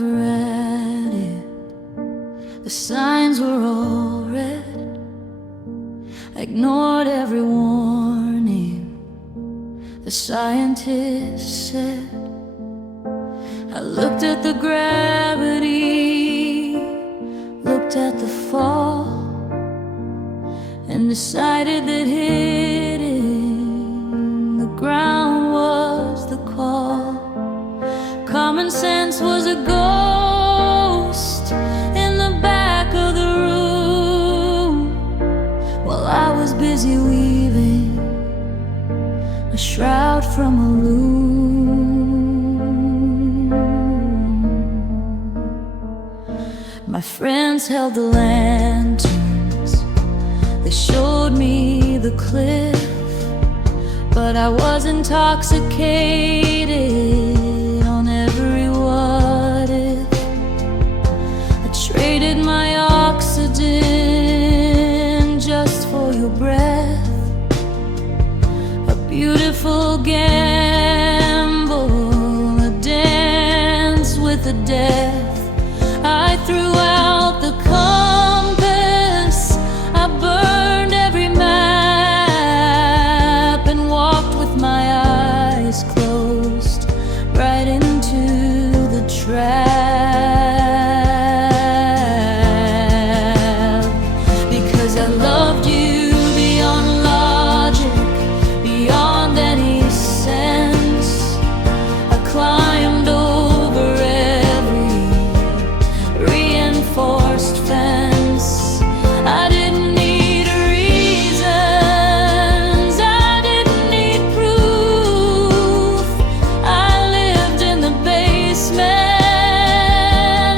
never read it. The signs were all red. I ignored every warning the scientists said. I looked at the gravity, looked at the fall, and decided that hitting the ground was the call. Common sense was a ghost in the back of the room, while I was busy weaving a shroud from a loom. My friends held the lanterns, they showed me the cliff, but I was intoxicated on every what if. I traded my oxygen just for your breath. A beautiful gamble, a dance with the death. I threw out the compass, I burned every map, and walked with my eyes closed right into the trap. Because I loved you beyond logic, beyond any sense. I climbed over every reinforced fence. I didn't need reasons, I didn't need proof. I lived in the basement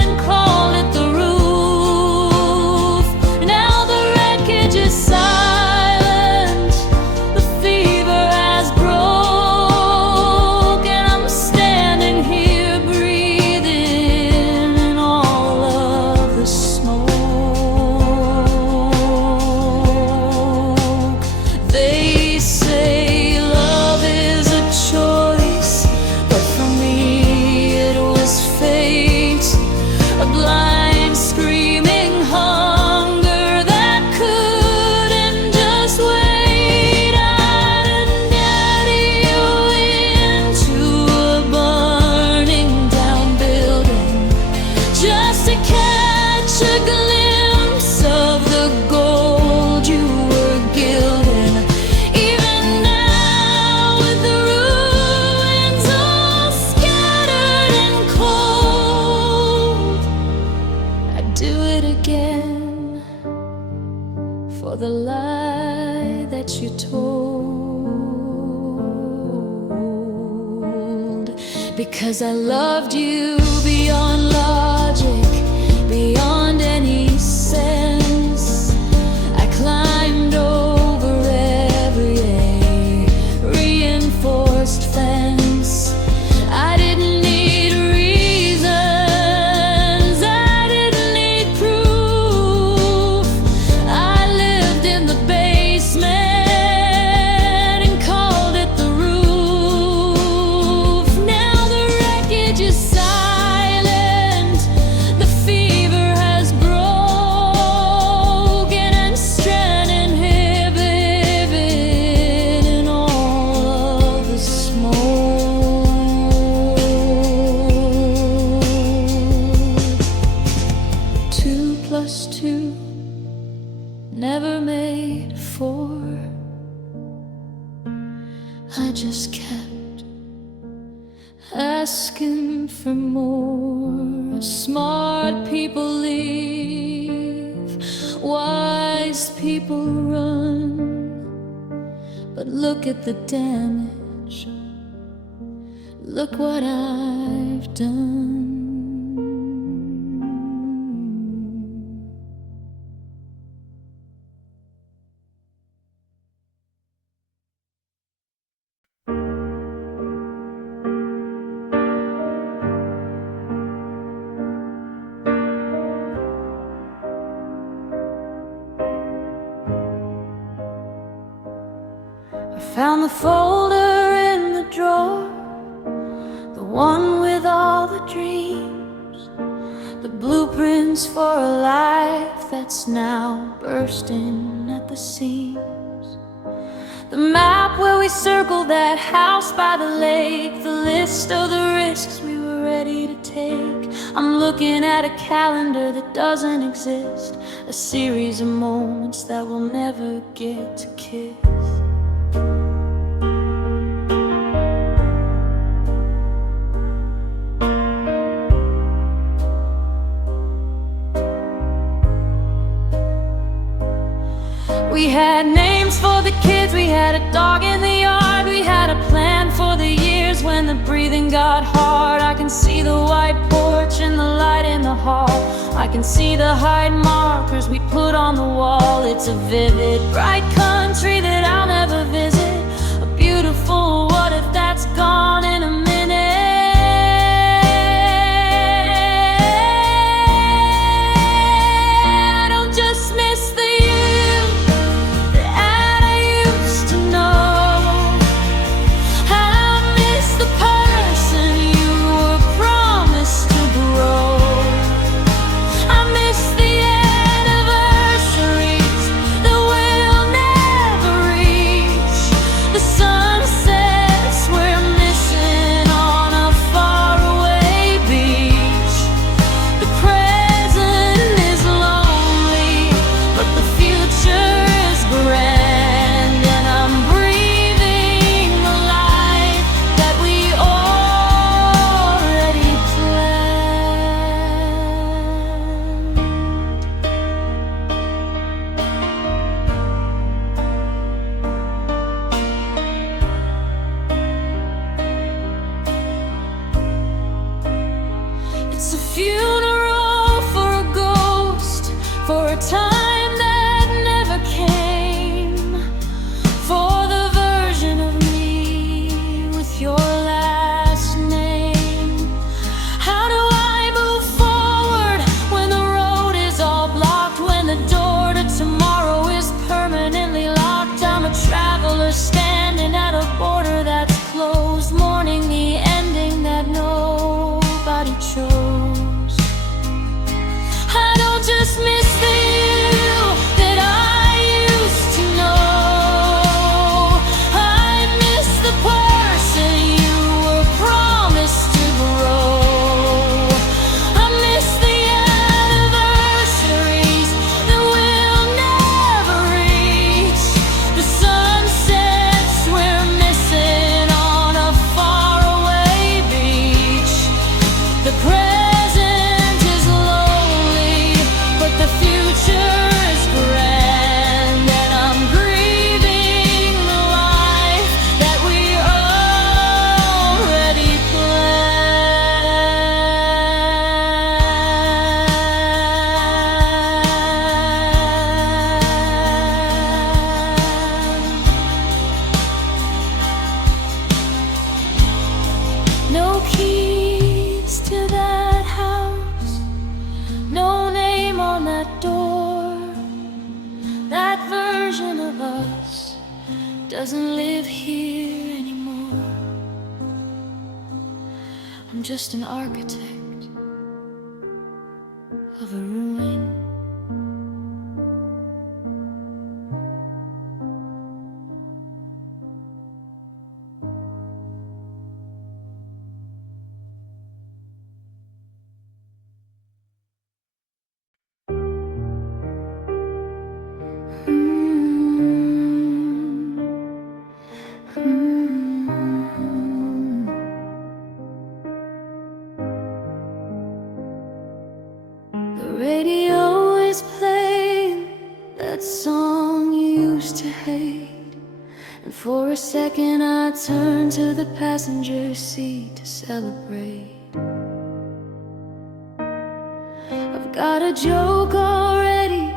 and called it the roof. Now the wreckage is silent, the fever has broke, and I'm standing here breathing in all of the smoke. They say love is a choice, but for me it was fate. A blind screaming hunger that couldn't just wait. I didn't get you into a burning down building just to catch a glimpse of the gold you were gilding. Even now, with the ruins all scattered and cold, I'd do it again for the lie that you told. Because I loved you beyond logic, beyond any sense. I climbed over every reinforced fence. I didn't need reasons, I didn't need proof. I lived in the basement and called it the roof. Now the wreckage is silent, the fever has broken, and stranded here, baby, in all of the smoke. 2 plus 2 never made 4. I just kept asking for more. Smart people leave, wise people run. But look at the damage, look what I've done. Found the folder in the drawer, the one with all the dreams. dreams for a life that's now bursting at the seams. The map where we circled that house by the lake, the list of the risks we were ready to take. I'm looking at a calendar that doesn't exist, a series of moments that we'll never get to kiss. We had names for the kids, we had a dog in the yard, we had a plan for the years when the breathing got hard. I can see the white porch and the light in the hall. I can see the hide markers we put on the wall. It's a vivid, bright country that I'll never visit. A beautiful what if that's gone in a minute. I don't just miss the It's a funeral for a ghost, for a time that never came, for the version of me with your last name. How do I move forward when the road is all blocked, when the door to tomorrow is permanently locked? I'm a traveler standing at a border that's closed, mourning the ending that nobody chose. I don't just miss the you that I used to know. I miss the person you were promised to grow. I miss the anniversaries that we'll never reach, the sunsets we're missing on a faraway beach. The present is lonely, but the future is grand, and I'm grieving the life that we already planned. No keys to that house, no name on that door. That version of us doesn't live here anymore. I'm just an architect of a ruin. The radio is playing that song you used to hate, and for a second I turn to the passenger seat to celebrate. I've got a joke already,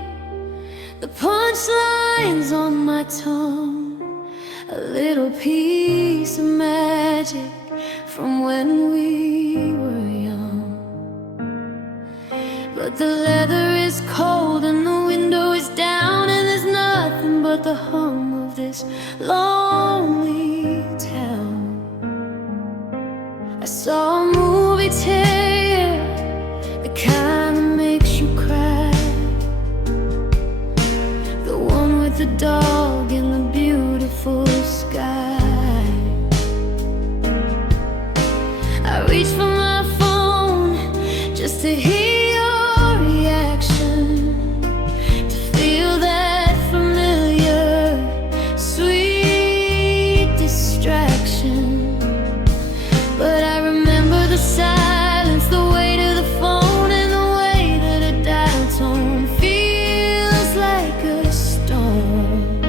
the punchline's on my tongue, a little piece of magic from when we were young. But the leather is cold and the window is down, and there's nothing but the hum of this lonely town. I saw a movie ticket, the kind that makes you to hear your reaction, to feel that familiar, sweet distraction. But I remember the silence, the weight of the phone, and the way that a dial tone feels like a stone.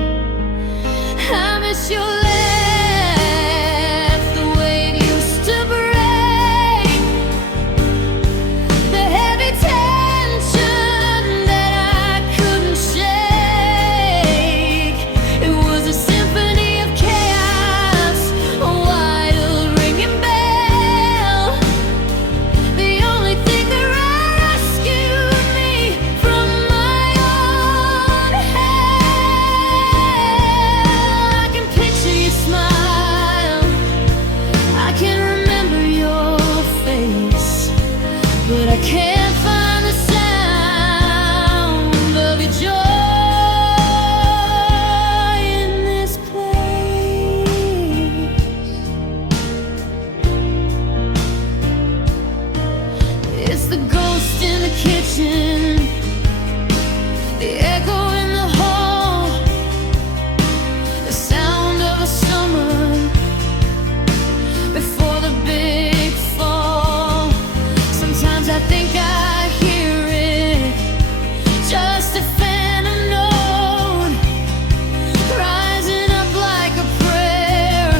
I miss your laugh, the way it used to break, the heavy tension that I couldn't shake. It was a symphony of chaos, a wild ringing bell, the only thing that rescued me from my own hell. I can picture your smile, I can remember your face, but I can't find the sound of your joy in this place. It's the ghost in the kitchen, the echo in the hall, the sound of a summer before the big fall. Sometimes I think I hear it, just a phantom note, rising up like a prayer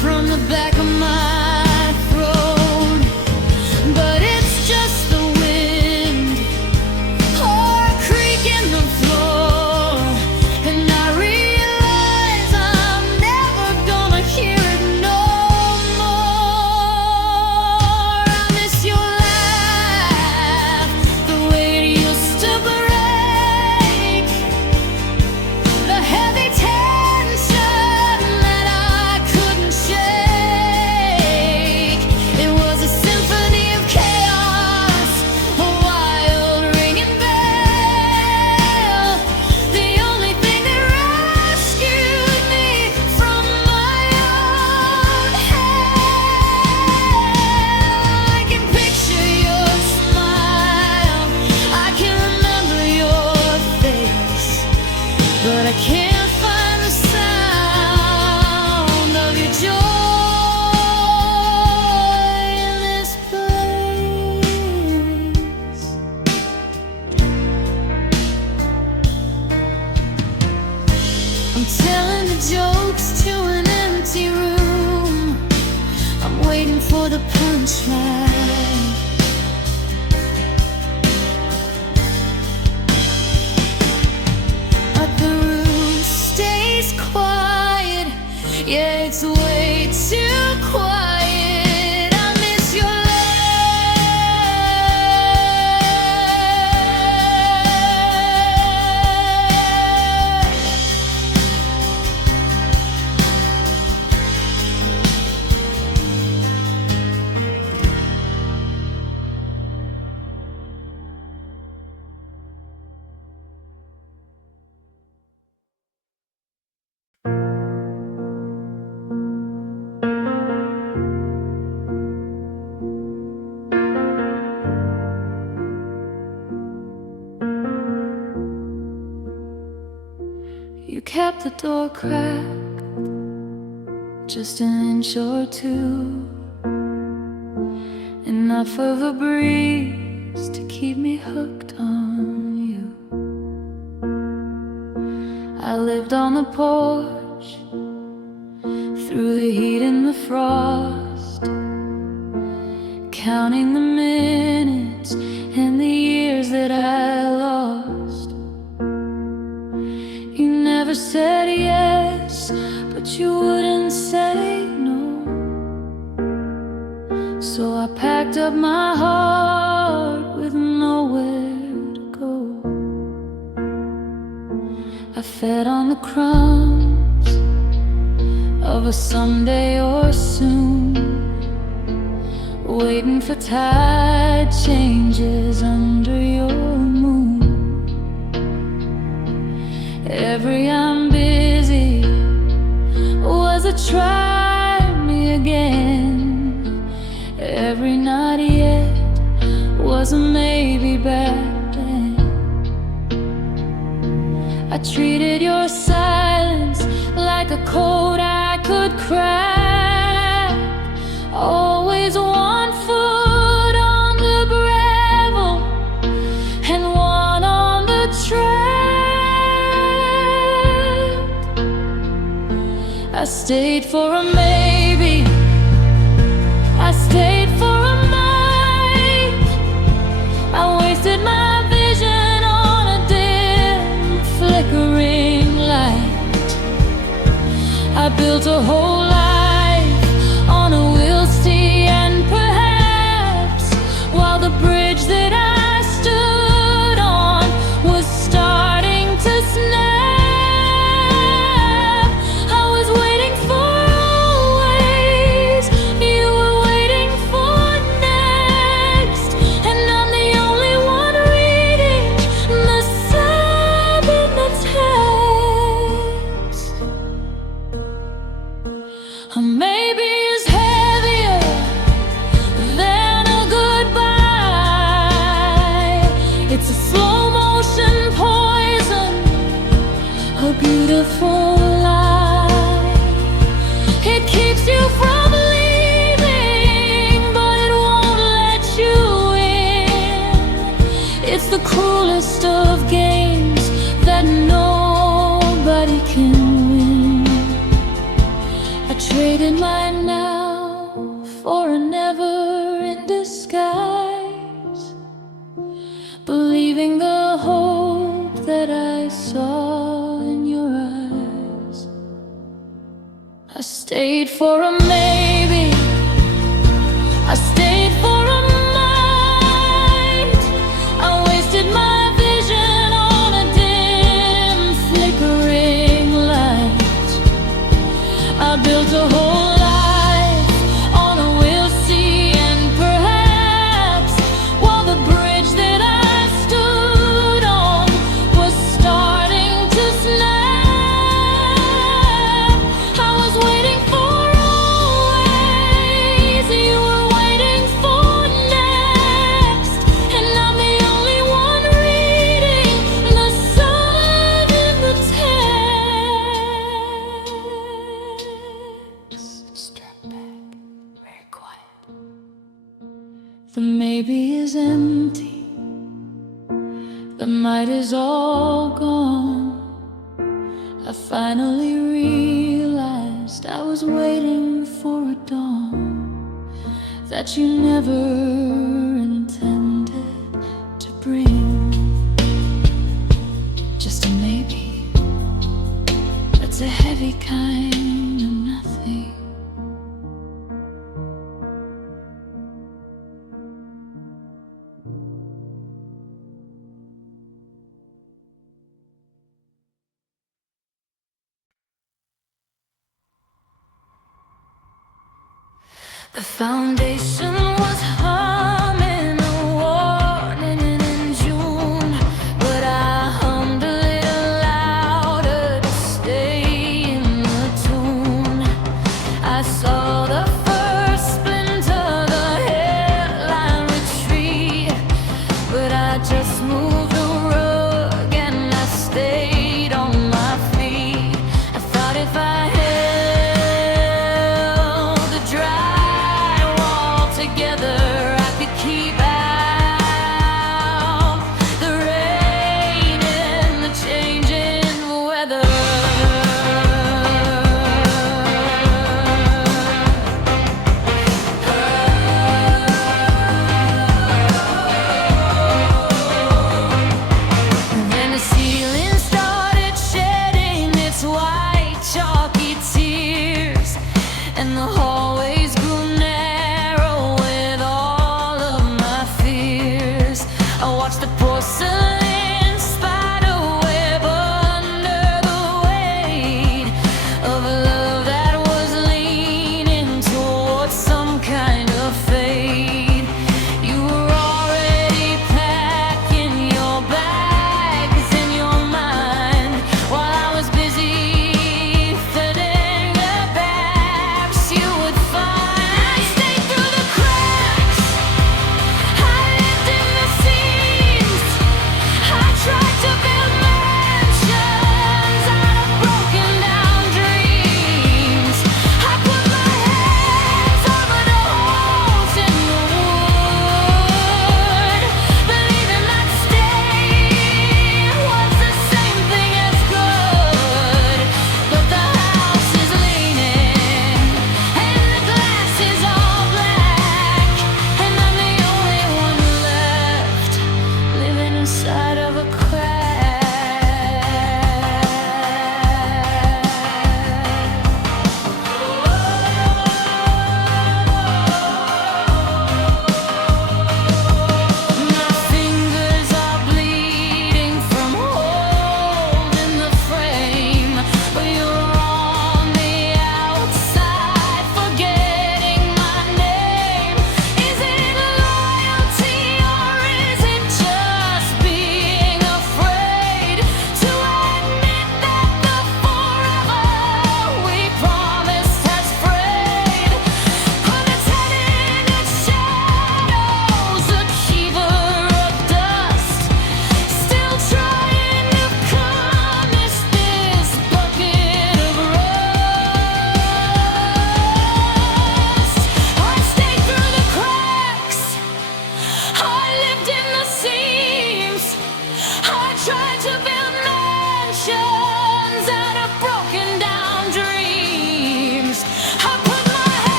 from the back of my throat. But it's just the wind, or a creak in the floor, and I realize I'm never gonna hear it no more. I miss your laugh, the way it used to break, the heavy tension that I couldn't shake. It was a symphony of chaos, a wild ringing bell, the only thing that rescued me from my own hell. I can picture your smile, I can remember your face, but I can't find the sound of your joy in this place. I'm telling the jokes to an empty room, I'm waiting for the punchline. But the room stays quiet, yeah, it's way too quiet. I miss your You kept the door cracked just an inch or two, enough of a breeze to keep me hooked on you. I lived on the porch through the heat and the frost, counting the minutes and the years that I lost. You never said yes, but you wouldn't say no. So I packed up my heart with nowhere to go. I fed on the crumbs of a someday or soon, waiting for tide changes under your moon. Every I'm busy was a try me again. Every not yet was a maybe back then. I treated your silence like a code I could crack. Always one foot on the gravel and one on the track. I stayed for a maybe, I stayed for a night. I wasted my vision on a dim, flickering light. I built a whole life on a we'll see, and perhaps while the bridge that I stood on was starting to snap, I was waiting for always. You were waiting for next, and I'm the only one reading the sub in the text. A maybe is heavier than a goodbye. It's a slow motion poison, a beautiful lie. It keeps you from leaving, but it won't let you in. It's the cruelest of games that nobody can win. I traded my now for a never in disguise, believing the hope that I saw in your eyes. I stayed for a maybe, I stayed for a night. I wasted my vision on a dim, flickering light. I built a whole life on a we'll see, and perhaps while the bridge that I stood on was starting to snap, I was waiting for always. You were waiting for next, and I'm the only one reading the sun in the text. Step back, very quiet. The maybe is empty, the might is all gone. I finally realized I was waiting for a dawn that you never intended to bring. Just a maybe, that's a heavy kind of nothing. The foundation was humming a warning in June, but I hummed a little louder to stay in the tune. I saw the first splinter, the headline retreat, but I just moved a rug and I stayed on my feet. I thought if I held the drywall together, I could keep out the rain and the changing weather. Then the ceiling started shedding its white chalky tears, and the hallways grew narrow with all of my fears. I watched the porcelain spider web under the weight of a love that was leaning towards some kind of fate. You were already packing your bags in your mind while I was busy filling the gaps you would find. I stayed through the cracks, I lived in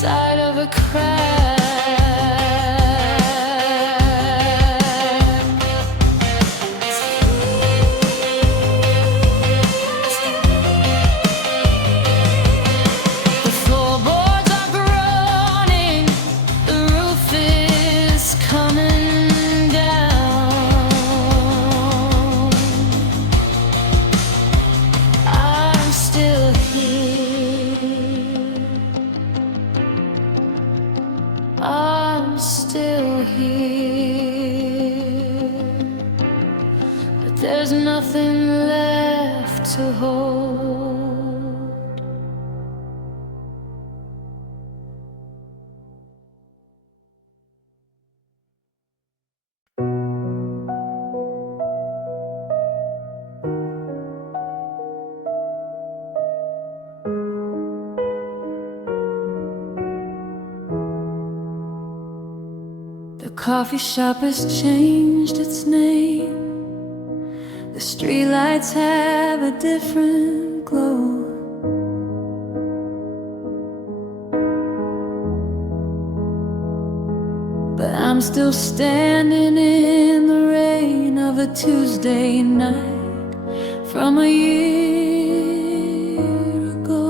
inside of a crack. The floorboards are groaning, the roof is coming down. I'm still here. I'm still here, but there's nothing left to hold. The coffee shop has changed its name. The streetlights have a different glow. But I'm still standing in the rain of a Tuesday night from a year ago.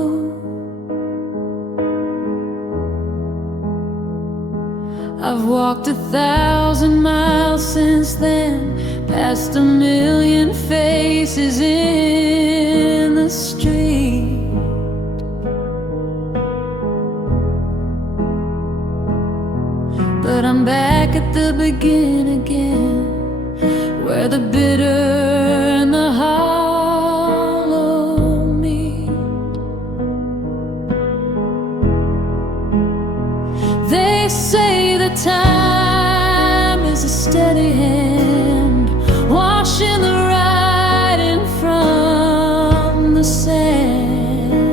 I've walked 1,000 miles since then, past 1,000,000 faces in the street. But I'm back at the beginning again, where the bitter and the hollow meet. They say that time is a steady hand, washing the writing from the sand.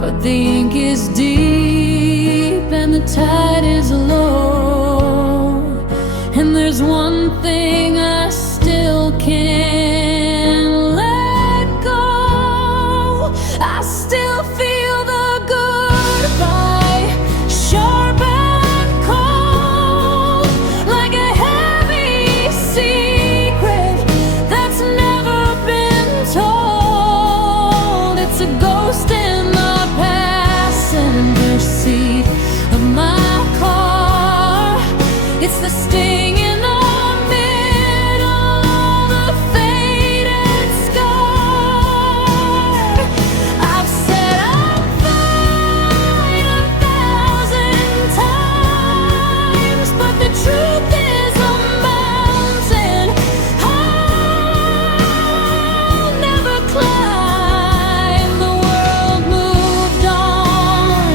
But the ink is deep and the tide is low, and there's one thing I still can't let go. I still feel the goodbye, sharp and cold, like a heavy secret that's never been told. It's a ghost in the passenger seat of my car. It's the sting in the middle of the faded scar. I've said I'm fine 1,000 times, but the truth is a mountain I'll never climb. The world moved on,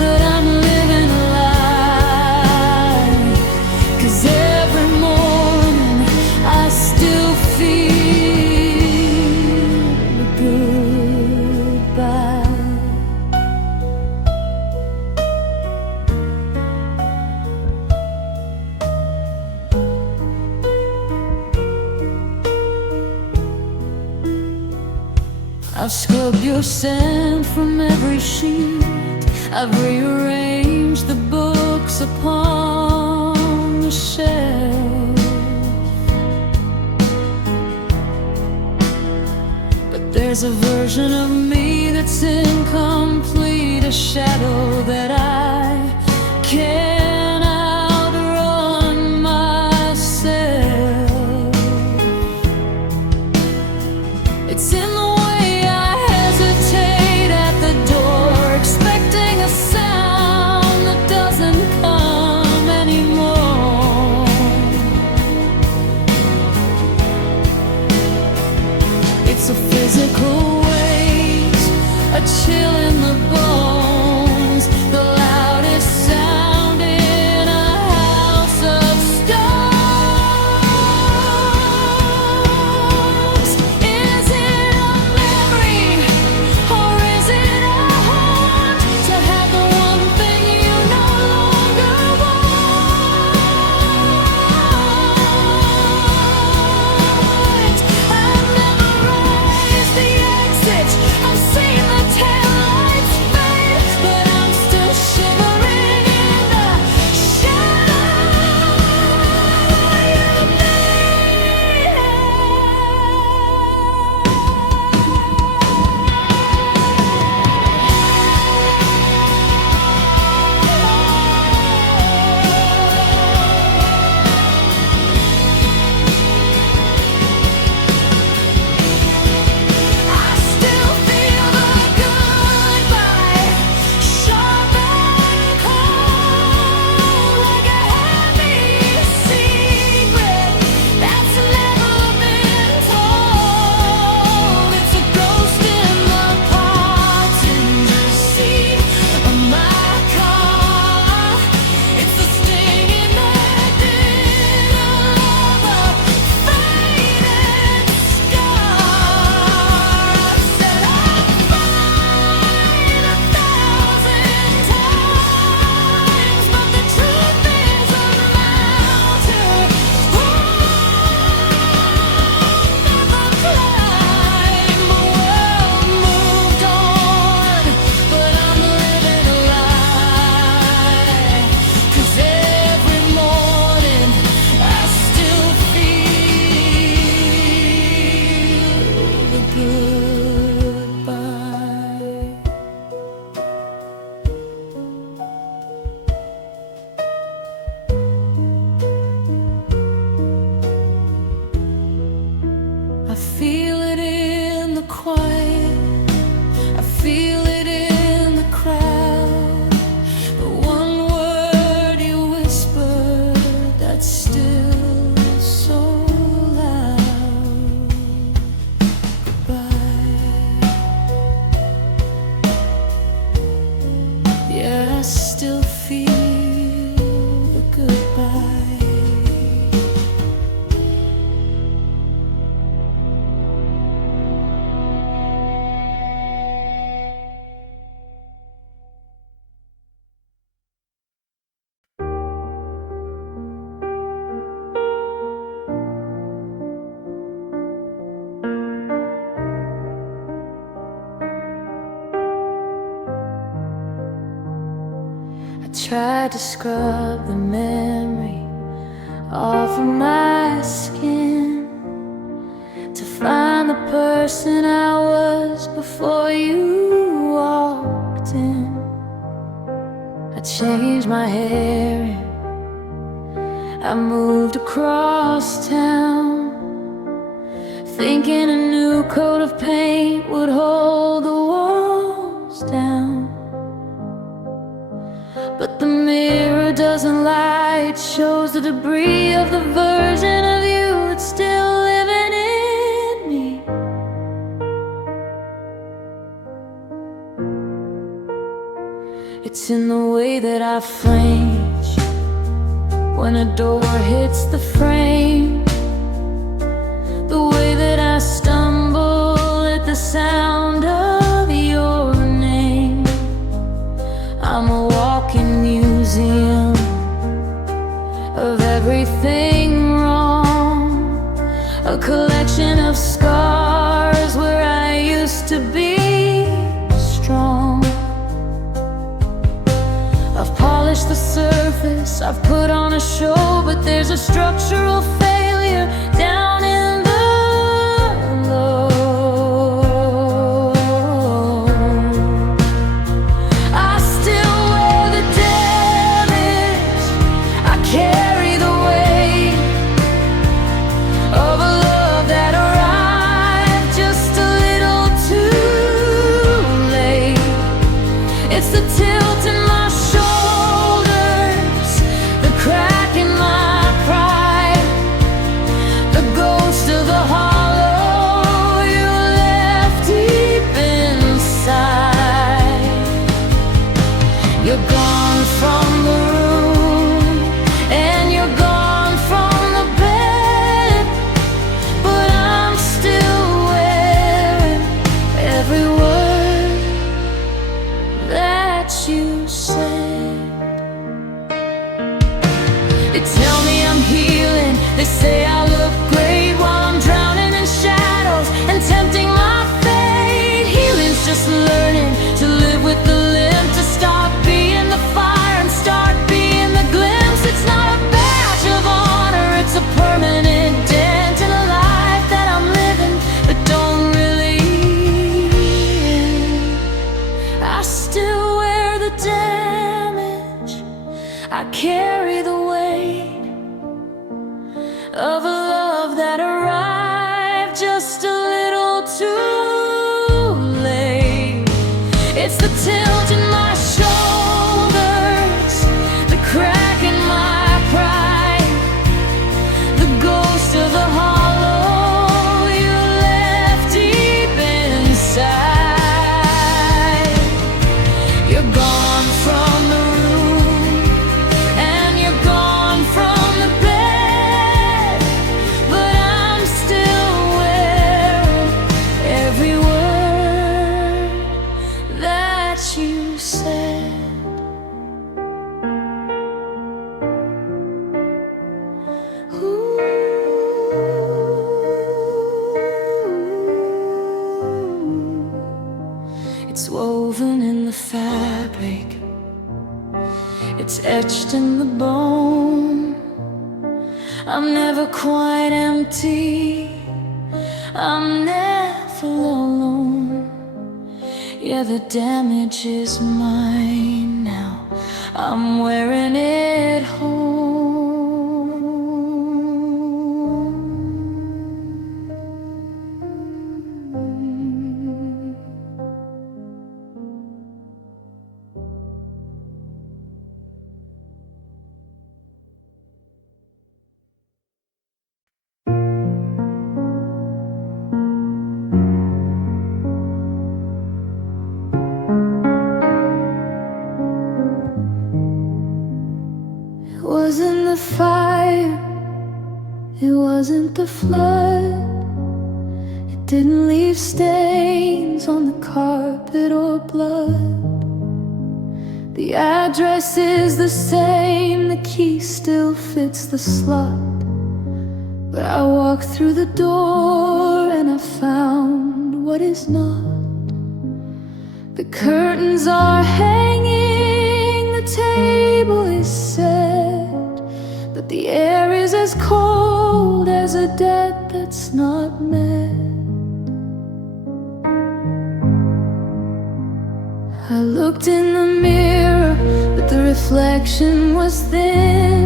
but I'm living a lie. 'Cause every morning I still feel the goodbye. I've scrubbed your scent from every sheet. I've rearranged the books upon the shelf. But there's a version of me that's incomplete, a shadow that I can't outrun myself. It's in the way I hesitate at the door, expecting a sound that doesn't come anymore. It's a physical weight, a chill in the bones, the loudest sound tried to scrub the memory off of my skin to find the person I was before you walked in. I changed my hair and I moved across town, thinking a new coat of paint would hold the walls down. But the mirror doesn't lie, it shows the debris of the version of you that's still living in me. It's in the way that I flinch when a door hits the frame, the way that I stumble at the sound of your name. I'm a walking museum of everything wrong, a collection of scars where I used to be strong. I've polished the surface, I've put on a show, but there's a structural failure down in the low. I still wear the damage, I carry the weight of a love that arrived just a little too late. It's the tilt in my shoulders, the crack in my pride, the ghost of the hollow you left deep inside. You're gone from the room and you're gone from the bed, but I'm still wearing every word that you said. They tell me I'm healing, they say I look great while I'm drowning in shadows and tempting my fate. Healing's just learning to live with the limp, to stop being the fire and start being the glimpse. It's not a badge of honor, it's a permanent dent in a life that I'm living but don't really end. I still wear the damage, I carry the weight of a love that arrived just a little too late. It's the tilt in my shoulders, the crack in my pride, the ghost of the hollow you left deep inside. You're gone from the room and you're gone from the bed, but I'm still wearing every word that you said. Ooh. It's woven in the fabric, it's etched in the bone. I'm never quite empty, I'm never alone. Yeah, the damage is mine now, I'm wearing it home. It wasn't the fire, it wasn't the flood, it didn't leave stains on the carpet or blood. The address is the same, the key still fits the slot, but I walked through the door and I found what is not. The curtains are hanging, the table is set, but the air is as cold as a debt that's not met. I looked in the mirror, but the reflection was thin,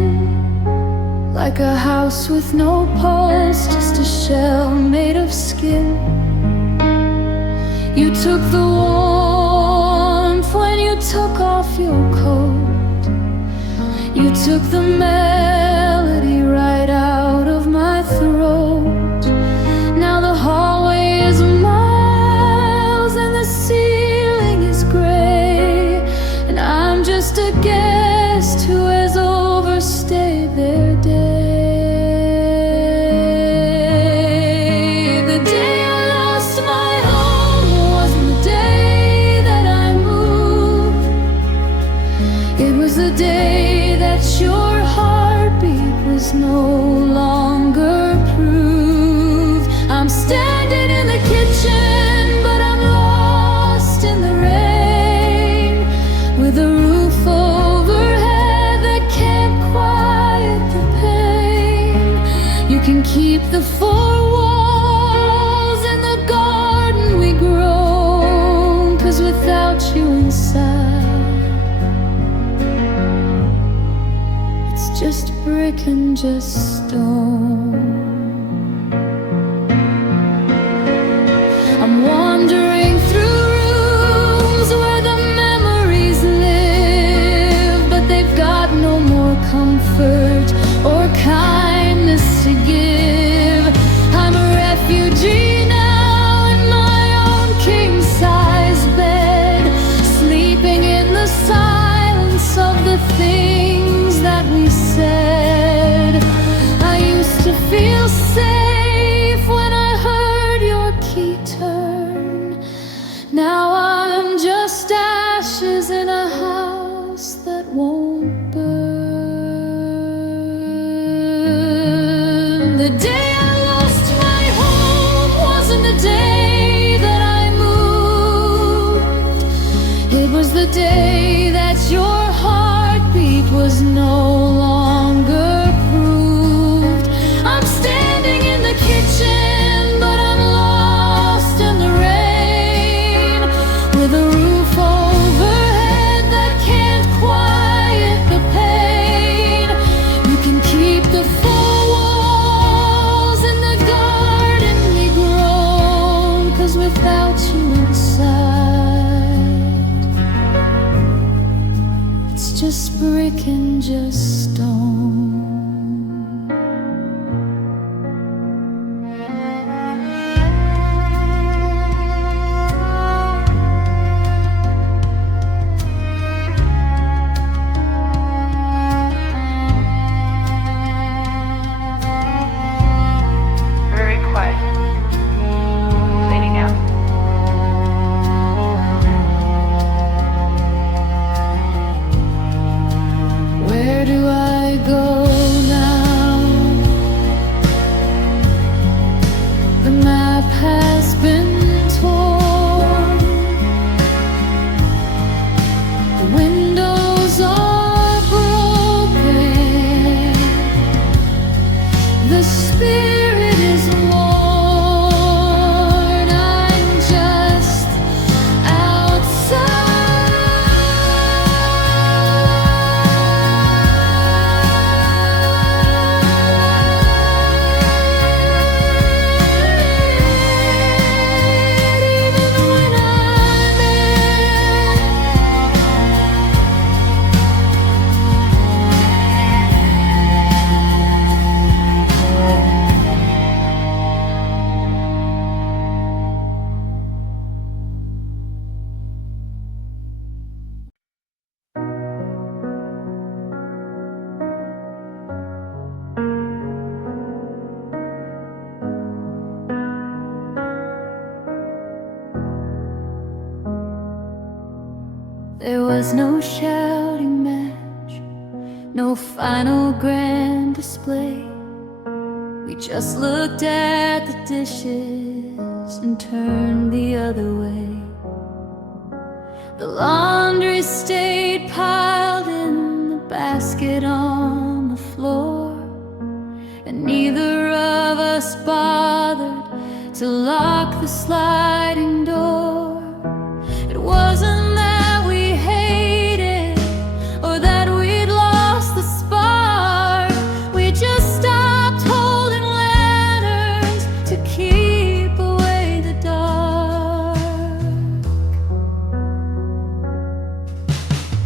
like a house with no pulse, just a shell made of skin. You took the warmth when you took off your coat. You took the melody right out of my throat. Now the hallway is miles and the ceiling is gray, and I'm just a guest who has overstayed their day. The day I lost my home wasn't the day that I moved. It was the day that your heartbeat was no longer proved. I'm standing in the kitchen, but I'm lost in the rain, with a roof overhead that can't quiet the pain. You can keep the four walls in the garden we grown, 'cause without you inside, it's just brick and just stone. I'm wandering through rooms where the memories live, but they've got no more comfort or kindness to give. I'm a refugee now in my own king-size bed, sleeping in the silence of the things that we said. I used to feel safe when I heard your key turn. Now I'm just ashes in a house that won't burn. The day I lost my home wasn't the day that I moved. It was the day that your heartbeat was no longer proved. I'm standing in the kitchen, but I'm lost in the rain, with a roof overhead that can't quiet the pain. You can keep the four walls in the garden we grown, 'cause without you inside, it's just brick and just stone. Very quiet. Fading out. Where do I go now? The map has been torn. The windows are broken. The spirit is worn. I'm just There was no shouting match, no final grand display. We just looked at the dishes and turned the other way. The laundry stayed piled in basket on the floor, and neither of us bothered to lock the sliding door. It wasn't that we hated or that we'd lost the spark. We just stopped holding lanterns to keep away the dark.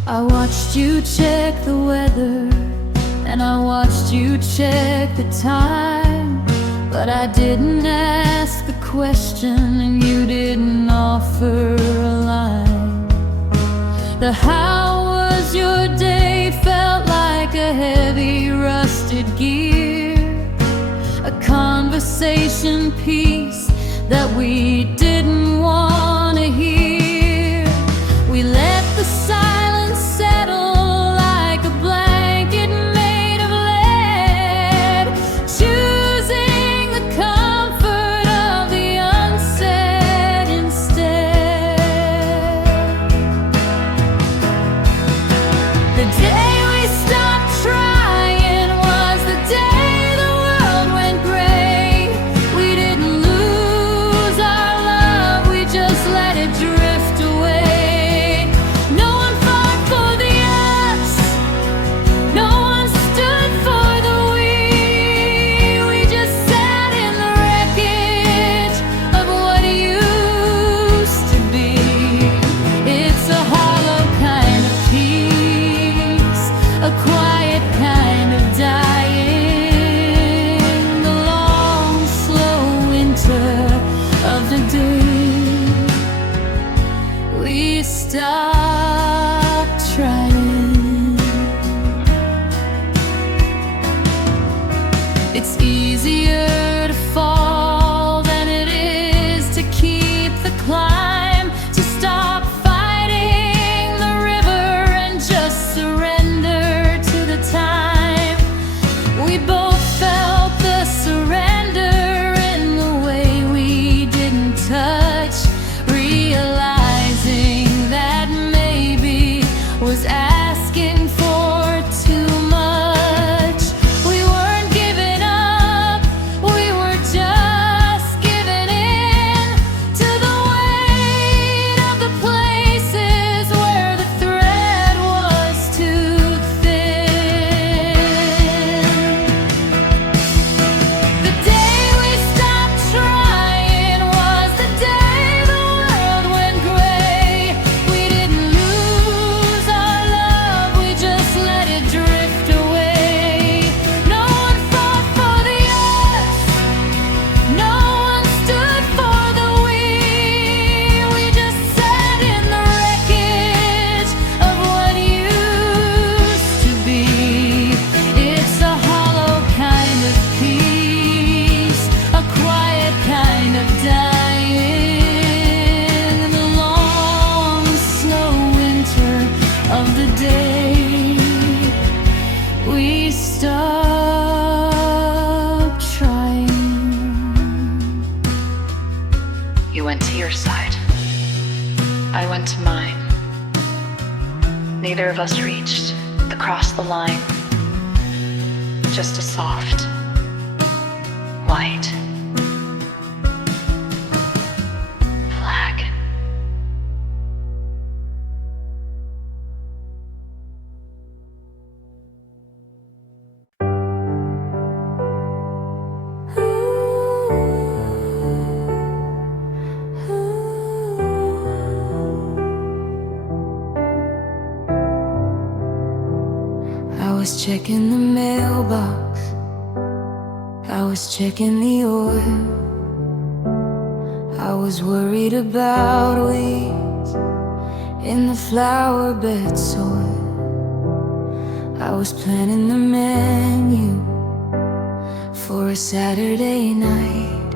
I watched you check the weather, and I watched you check the time, but I didn't ask the question, and you didn't offer a line. The how was your day felt like a heavy rusted gear, a conversation piece that we didn't want to hear. We let the silence settle like a blanket made of lead, choosing the comfort of the unsaid instead. The day we stopped trying was the day the world went gray. We didn't lose our love, we just let it drift away. No one fought for the us, no one stood for the we. We just sat in the wreckage of what used to be. It's a hollow kind of peace, a quiet kind of dying, the long, slow winter of the day. We stopped trying. It's easier to fall than it is to keep the climb, to stop fighting the river and just surrender to the time. We both felt the surrender in the way we didn't touch, realizing that maybe was asking for too much. We weren't giving up, we were just giving in to the weight of the places where the thread was too thin. The day we stopped trying was the day the world went gray. We didn't lose our love, we just let it drift away. No one fought for the us, no one stood for the we. We just sat in the wreckage of what used to be. It's a hollow kind of peace, a quiet kind of dying, the long, slow winter of the day. We stopped trying. You went to your side. I went to mine. Neither of us reached across the line. Just a soft, white flag. I was checking the mailbox, I was checking the oil, I was worried about weeds in the flower bed soil. I was planning the menu for a Saturday night,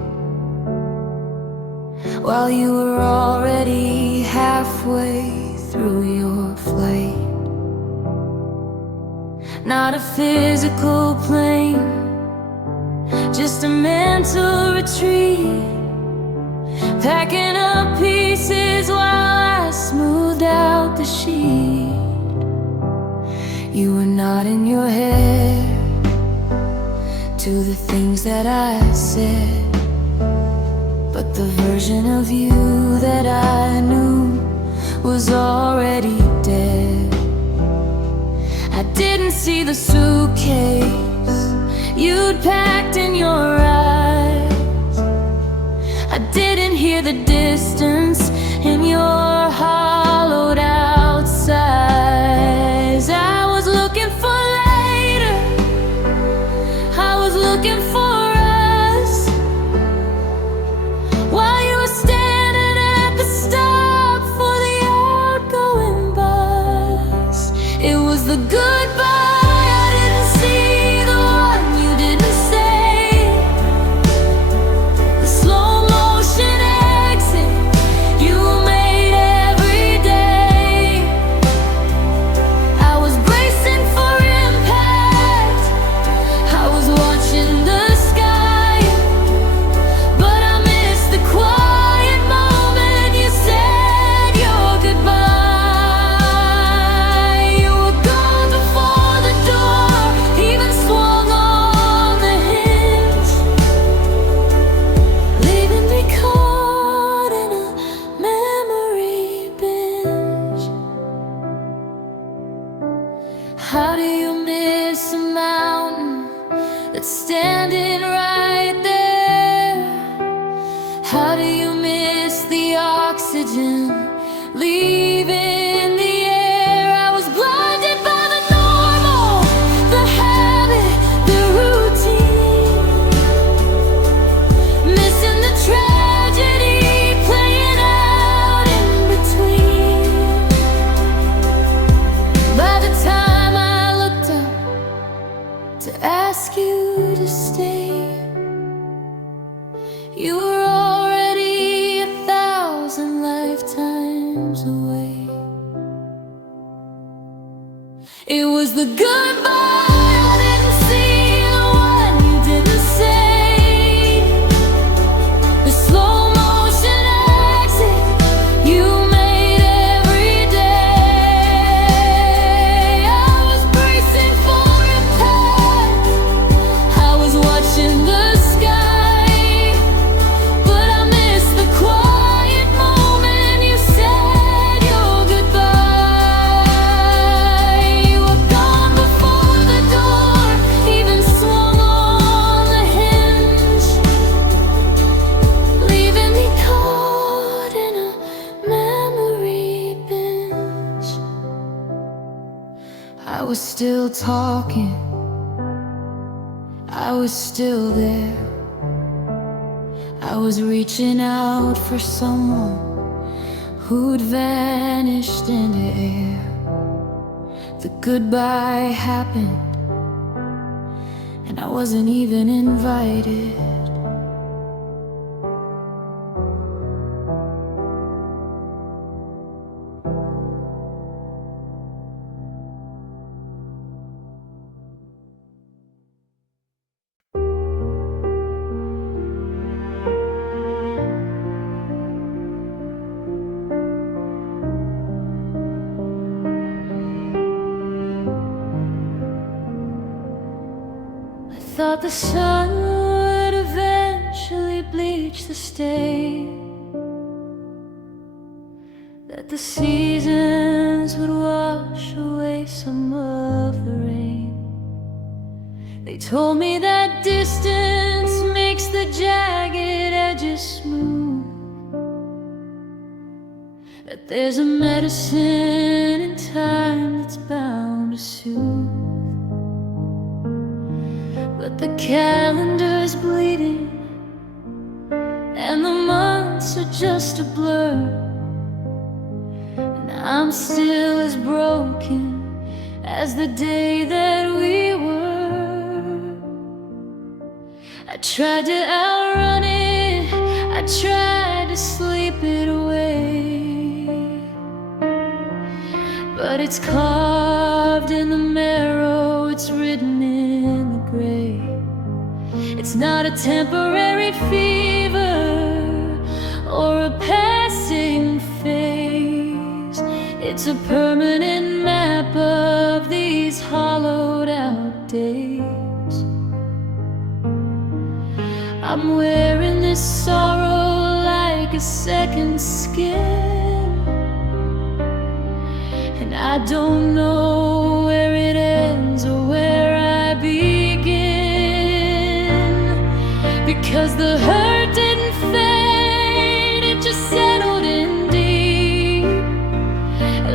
while you were already halfway through your flight. Not a physical plane, just a mental retreat, packing up pieces while I smoothed out the sheet. You were not knot in your hair, to the things that I said. But the version of you that I knew was already dead. I didn't see the suitcase you'd packed in your eyes. I didn't hear the distance in your hollowed out sighs. I was looking for later, I was looking for us, while you were standing at the stop for the outgoing bus. It was the goodbye I didn't see, the one you didn't say, the slow motion exit you made every day. I was bracing for impact, I was watching the sky, but I missed the quiet moment you said your goodbye. You were gone before the door even swung on the hinge, leaving me caught in a memory binge. How do you miss a mountain that's standing right there? How do you miss the oxygen leaving the air? I was blinded by the normal, the habit, the routine, missing the tragedy playing out in between. By the time I looked up to ask you to stay, you were already 1,000 lifetimes away. It was the goodbye I didn't see, the one you didn't say, the slow motion exit you made every day. I was bracing for impact, I was watching the sky, but I missed the quiet moment you said your goodbye. You were gone before the door even swung on the hinge, leaving me caught in a memory binge. I was still talking, I was still there, I was reaching out for someone who'd vanished into air. The goodbye happened, and I wasn't even invited. Thought the sun would eventually bleach the stain, that the seasons would wash away some of the rain. They told me that distance makes the jagged edges smooth, that there's a medicine in time that's bound to soothe. But the calendar's bleeding, and the months are just a blur, and I'm still as broken as the day that we were. I tried to outrun it, I tried to sleep it away, but it's carved in the marrow, it's written in the gray. It's not a temporary fever or a passing phase. It's a permanent map of these hollow I'm wearing this sorrow like a second skin, and I don't know where it ends or where I begin, because the hurt didn't fade, it just settled in deep,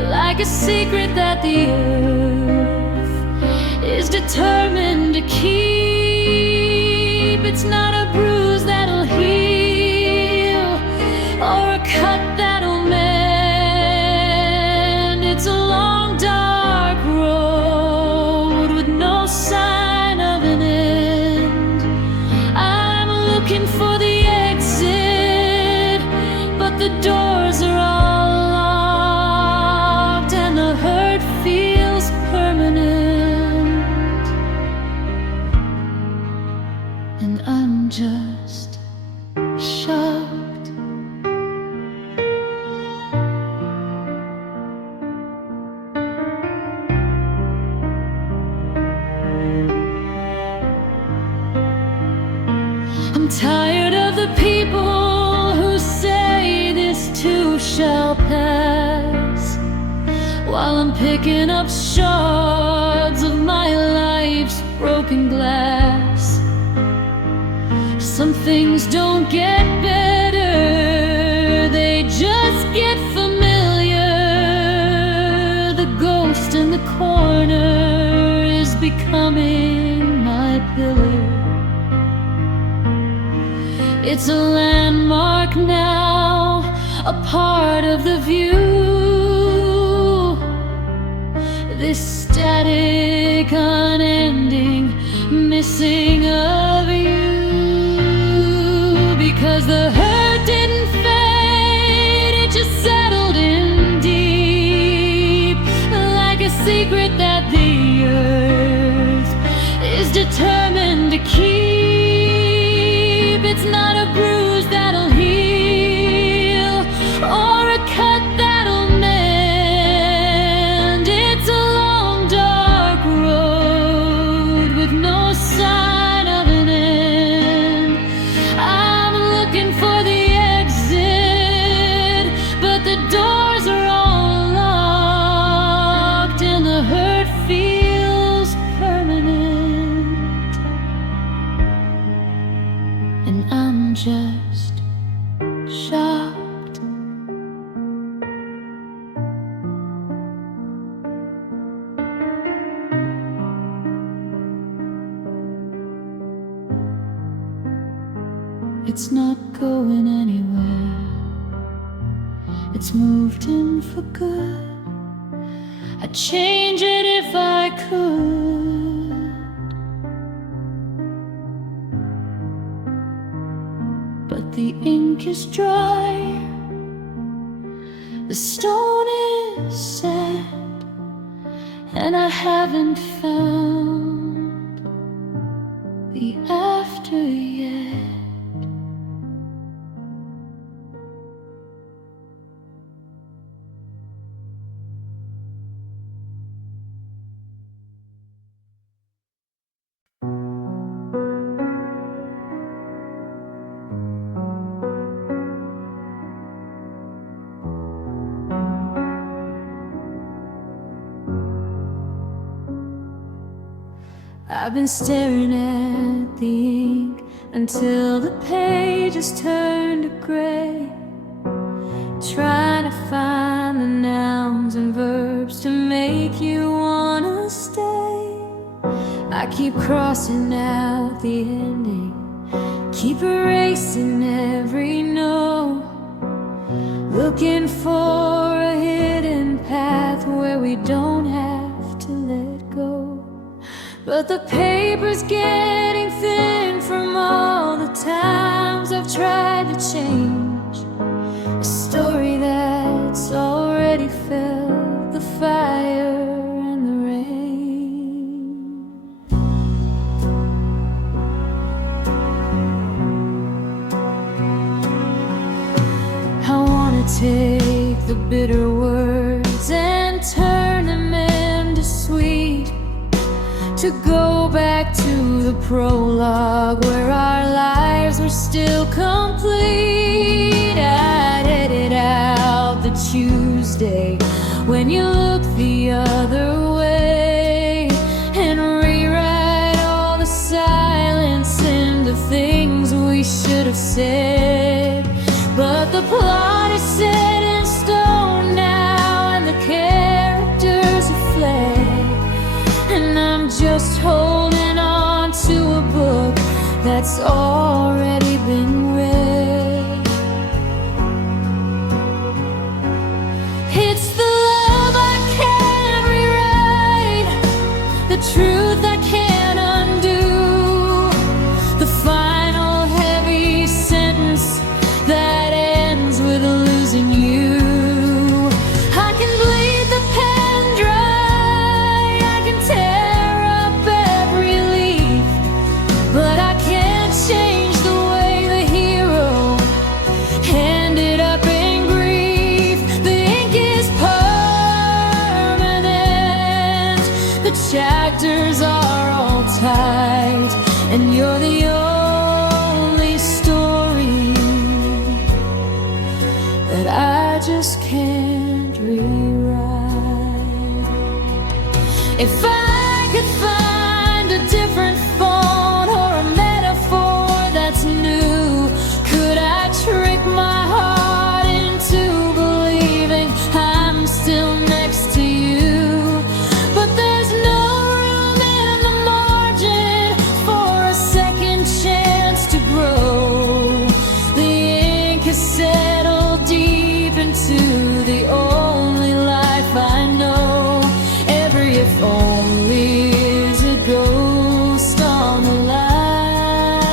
like a secret that the earth is determined to keep. It's not a bruise that'll heal or a cut that'll mend. It's a long dark road with no sign of an end. I'm looking for the exit, but the doors are all locked and the hurt feels permanent, and I'm just shocked. I'm tired of the people who say this too shall pass, while I'm picking up shards of my life's broken glass. Some things don't get better, they just get familiar. The ghost in the corner is becoming my pillar. It's a landmark now, a part of the view. This static, unending missing of you. Because the hurt didn't fade, it just settled in deep, like a secret that the earth is determined to keep. It's not a bruise that'll heal or a cut that'll mend. It's a long dark road with no sign of an end. I'm looking for the exit, but the doors are all locked and the hurt feels permanent, and I'm just shocked. It's not going anywhere, it's moved in for good. I'd change it if I could, but the ink is dry, the stone is set, and I haven't found the after yet. I've been staring at the ink until the pages turn to gray, trying to find the nouns and verbs to make you wanna stay. I keep crossing out the ending, keep erasing every no, looking for a hidden path where we don't have to let go. But the paper's getting thin from all the times I've tried to change a story that's already felt the fire and the rain. I wanna take the bitter words and turn them into sweet, to go back to the prologue where our lives were still complete. I'd edit out the Tuesday when you look the other way and rewrite all the silence into things we should have said. But the plot is set in stone now, and the characters have fled, and I'm just holding on to a book that's already been read. It's the love I can't rewrite, the truth I can't undo, the final heavy sentence that ends with losing you. I can bleed the pen dry, I can tear up every leaf, but I can't change the way the hero ended up in grief. The ink is permanent, the chapters are all tight, and you're the only story that I just can't rewrite. If I could find a different font or a metaphor that's new, could I trick my heart into believing I'm still next to you? But there's no room in the margin for a second chance to grow. The ink has settled deep into the only life I know. Every if only is a ghost on the line,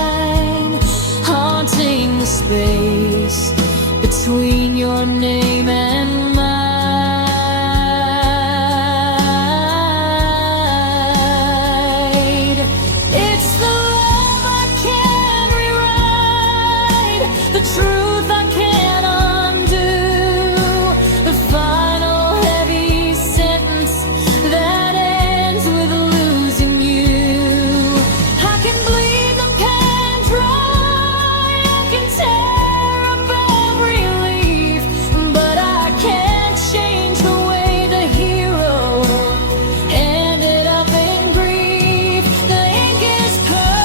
haunting the space between your name and mine. It's the love I can't rewrite, the truth I can't undo, the final heavy sentence that ends with losing you. I can bleed the pen dry, I can tear up every leaf, but I can't change the way the hero ended up in grief. The ink is permanent,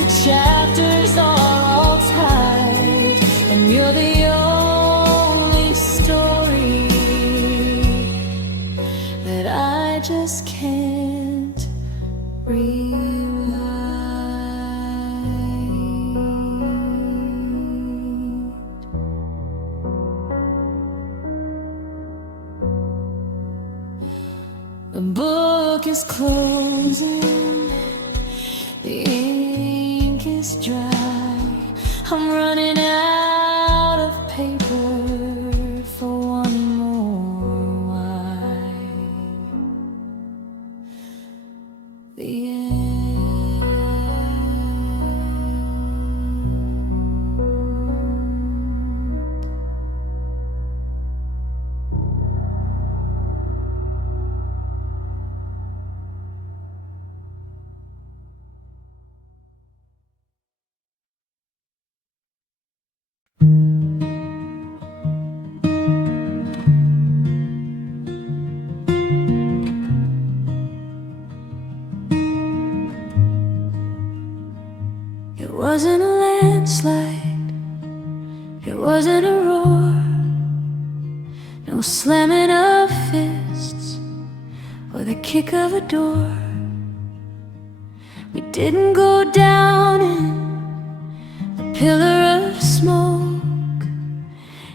the chapters are all tight, and you're the only story that I just can't rewrite. The book is closing, the ink is dry, I'm running out of paper for one more wipe. The end. It wasn't a landslide, it wasn't a roar, no slamming of fists or the kick of a door. We didn't go down in a pillar of smoke,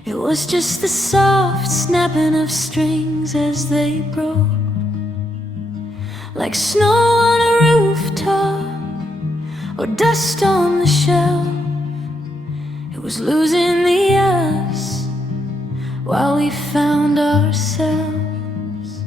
it was just the soft snapping of strings as they broke, like snow on a rooftop or dust on the shelf. It was losing the us while we found ourselves.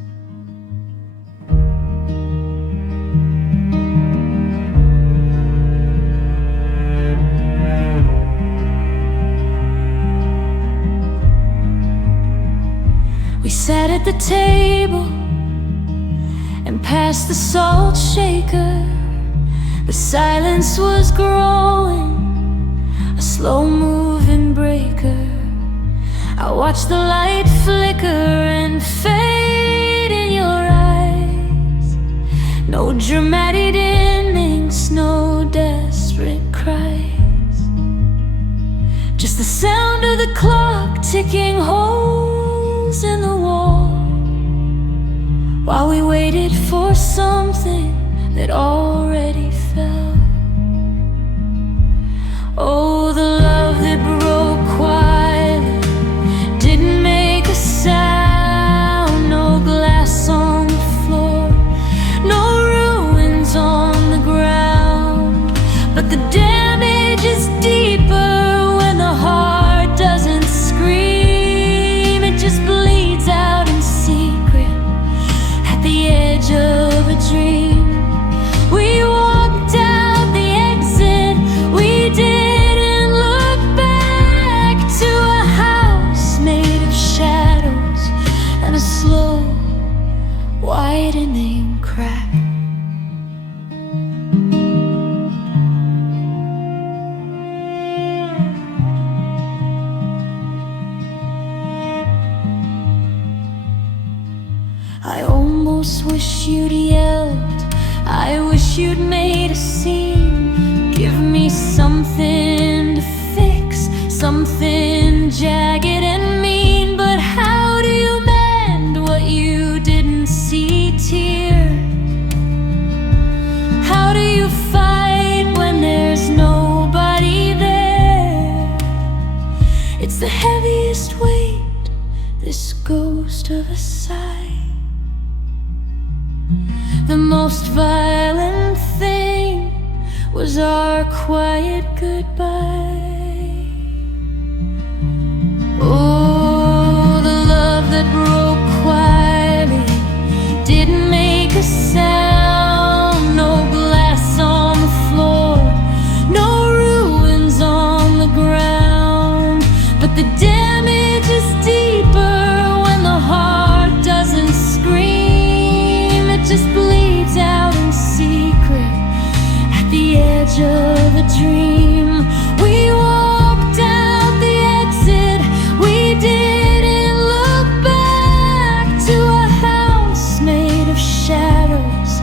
We sat at the table and past the salt shaker. The silence was growing, a slow-moving breaker. I watched the light flicker and fade in your eyes. No dramatic endings, no desperate cries, just the sound of the clock ticking holes in the wall, while we waited for something that already fell. Oh, the love that broke quietly, didn't make a sound. No glass on the floor, no ruins on the ground. But the damage is deeper when the heart doesn't scream. It just bleeds out in secret at the edge of a dream. We walked out the exit, we didn't look back, to a house made of shadows and a slow widening crack. I almost wish you'd yelled, I wish you'd made a scene. Give me something to fix, something jagged and mean. But how do you mend what you didn't see tear? How do you fight when there's nobody there? It's the heaviest weight, this ghost of a sigh. The most violent thing was our quiet goodbye. Oh, the love that broke quietly, didn't make a sound. No glass on the floor, no ruins on the ground. But the damage is deeper when the heart doesn't scream. It just bleeds out in secret at the edge of a dream. We walked out the exit, we didn't look back, to a house made of shadows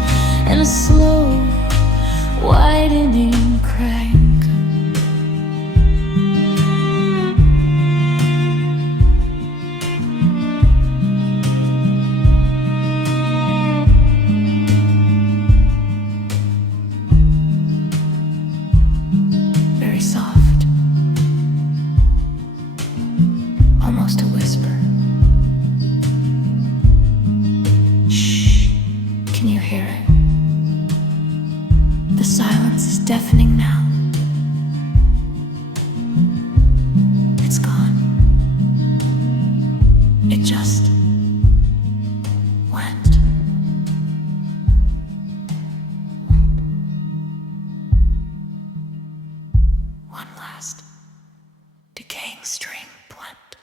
and a slow widening crack. Very soft, almost a whisper. Shh, can you hear it? The silence is deafening now. It's gone. It just went. One last decaying string blend.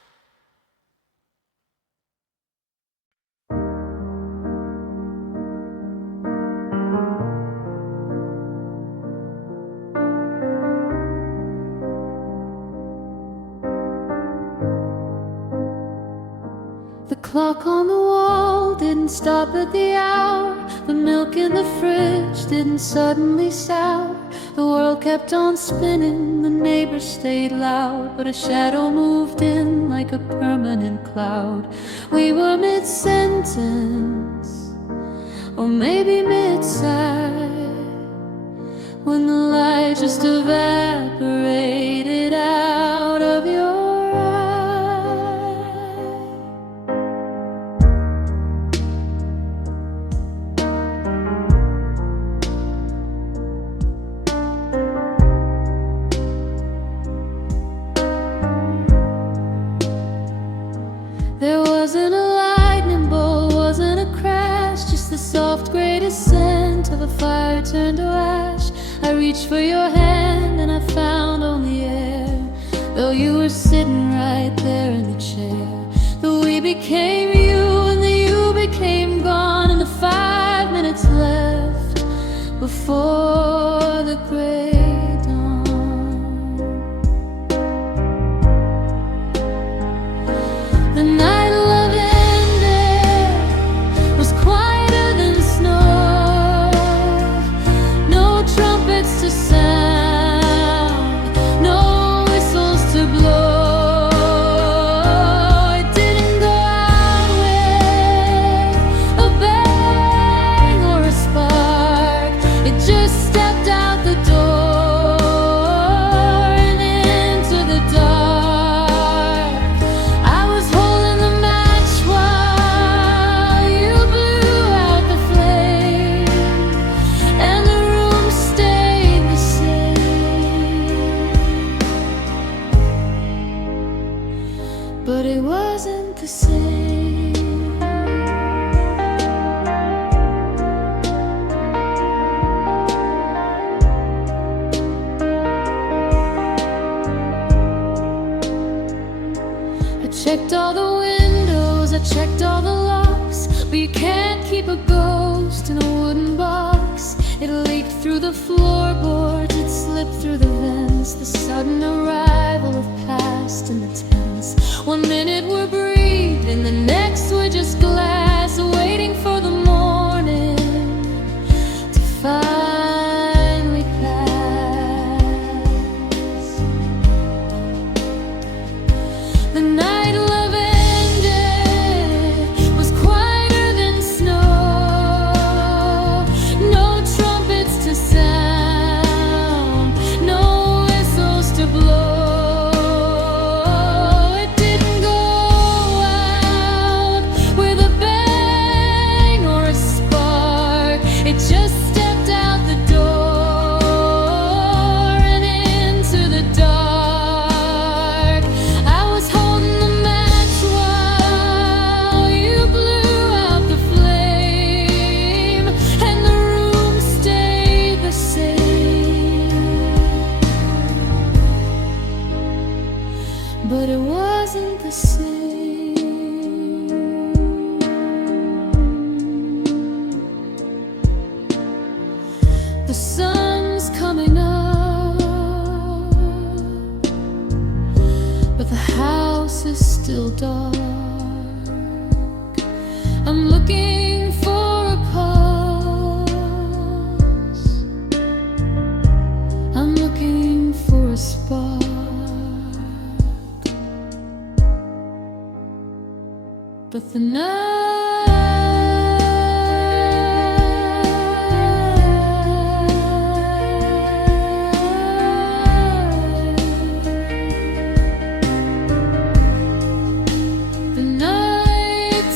The clock on the wall didn't stop at the hour. The milk in the fridge didn't suddenly sour. The world kept on spinning, the neighbors stayed loud, but a shadow moved in like a permanent cloud. We were mid-sentence, or maybe mid-sigh, when the light just evaporated out of your eye. There wasn't a lightning bolt, wasn't a crash, just the soft gray descent of a fire turned to ash. I reached for your hand and I found only air, though you were sitting right there in the chair. Though we became you and the you became gone in the 5 minutes before the gray dawn. The night love ended was quieter than snow. No trumpets to sound, no whistles to blow. But it wasn't the same. I checked all the windows, I checked all the locks, but you can't keep a ghost in a wooden box. It leaked through the floorboards, it slipped through the vents. The sudden arrival of past in the tense. One minute we're breathing, the next we're just glass, waiting for the morning to finally pass. The night love ended was quieter than snow. No trumpets to sound, no whistles to blow. But it wasn't the same. The sun's coming up, but the house is still dark. I'm looking for a pulse, I'm looking for a spark. But the night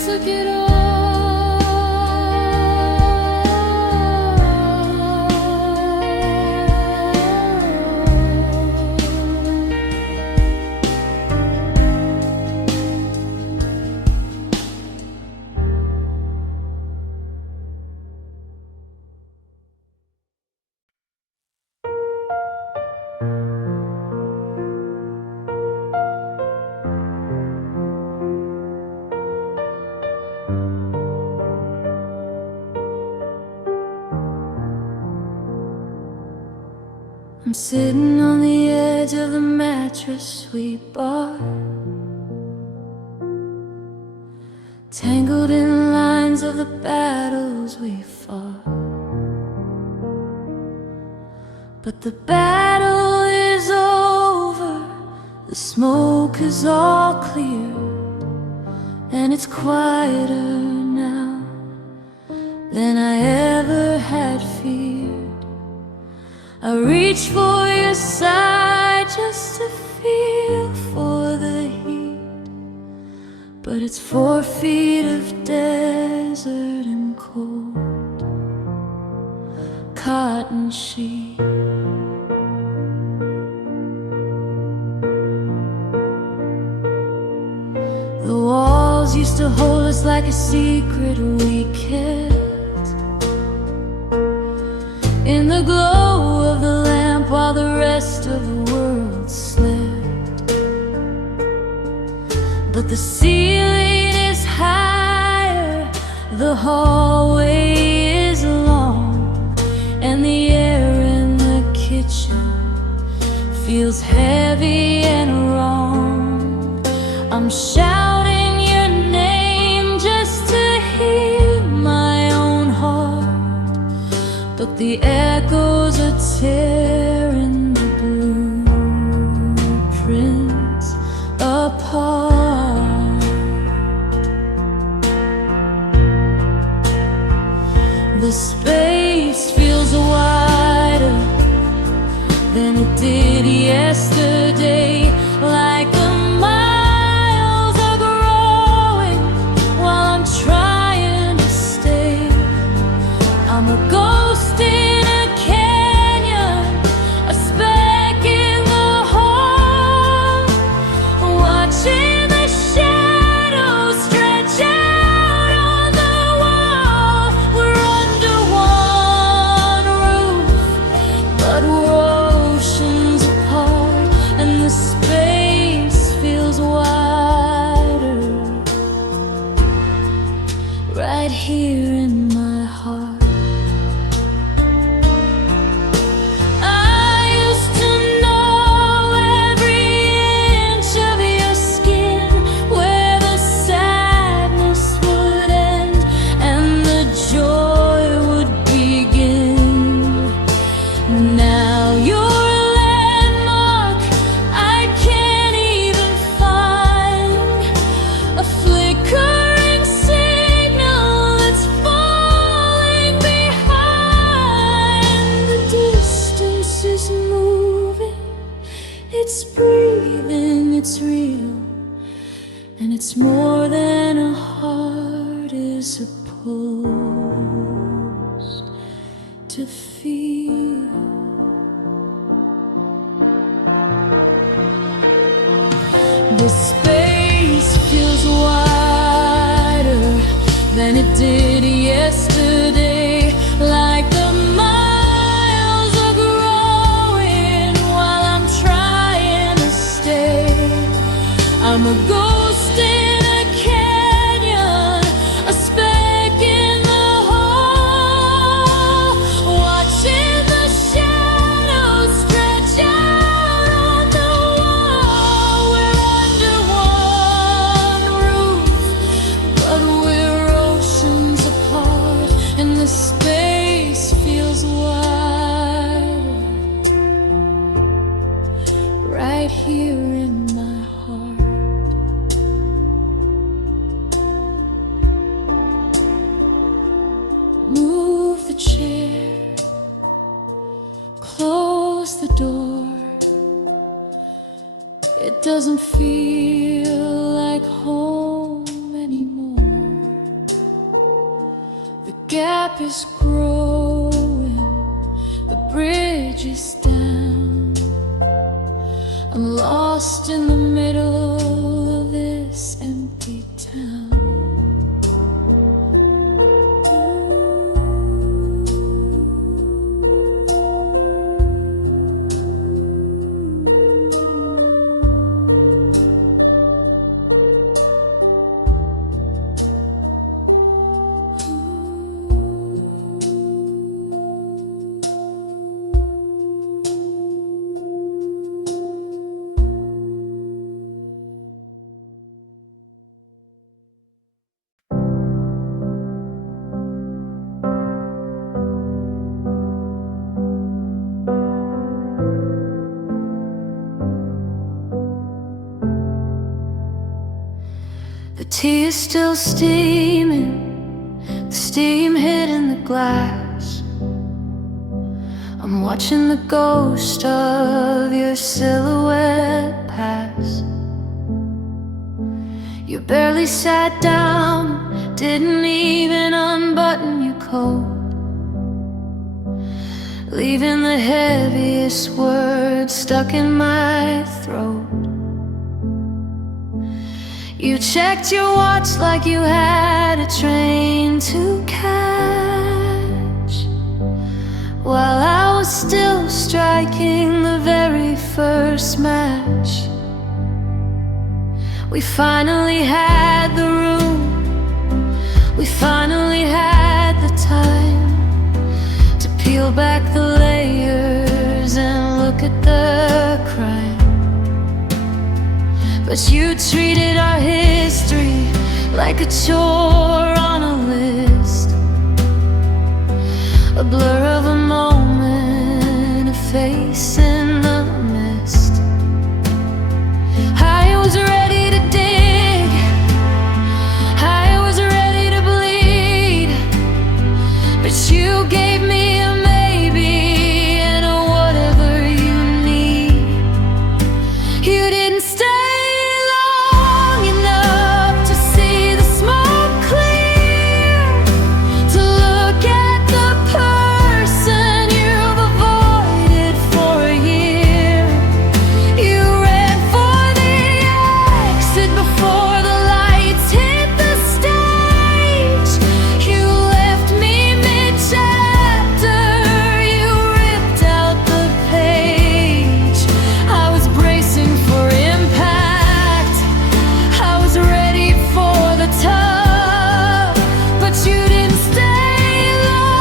took it all. I'm sitting on the edge of the mattress we bought, tangled in lines of the battles we fought. But the battle is over, the smoke is all clear, and it's quieter now than I ever had feared. I reach for your side just to feel for the heat, but it's 4 feet of desert and cold cotton sheet. The walls used to hold us like a secret we kept in the glow of the lamp while the rest of the world slept. But the ceiling is higher, the hallway is long, and the feels heavy and wrong. I'm shouting your name just to hear my own heart, but the echoes are tearing the blueprints apart. The space feels wider than it did yesterday, like the miles are growing while I'm trying to stay. I'm a ghost in a canyon, a speck in the hole, watching the shadows stretch out on the wall. We're under one roof, but we're oceans apart, and the space feels wider right here in my heart. I used to know every inch of your skin, where the sadness would end and the joy would begin. Now you're a landmark I can't even find, a flickering signal that's falling behind. The distance is moving, it's breathing, it's real, and it's more than a heart is supposed to feel. The space feels wider than it did yesterday, like the miles are growing while I'm trying to stay. I'm a ghost in a canyon, a speck in the hole, watching the shadows stretch out on the wall. We're under one roof, but we're oceans apart, and the space feels wide right here in my heart. Move the chair, close the door. It doesn't feel like home anymore. The gap is growing, the bridge is down. I'm lost in the middle of this empty town. The tea is still steaming, the steam hitting the glass. I'm watching the ghost of your silhouette pass. You barely sat down, didn't even unbutton your coat, leaving the heaviest words stuck in my throat. You checked your watch like you had a train to catch, while I was still striking the very first match. We finally had the room, we finally had the time to peel back the layers and look at the crowd. but you treated our history like a chore on a list, a blur of a moment, a face in the mist. I was ready to dig, I was ready to bleed, but you gave me a maybe and a whatever you need. You didn't stay long enough to see the smoke clear, to look at the person you've avoided for a year. You ran for the exit before the lights hit the stage. You left me mid-chapter, you ripped out the page. I was bracing for impact, I was ready for the tough, but you didn't stay long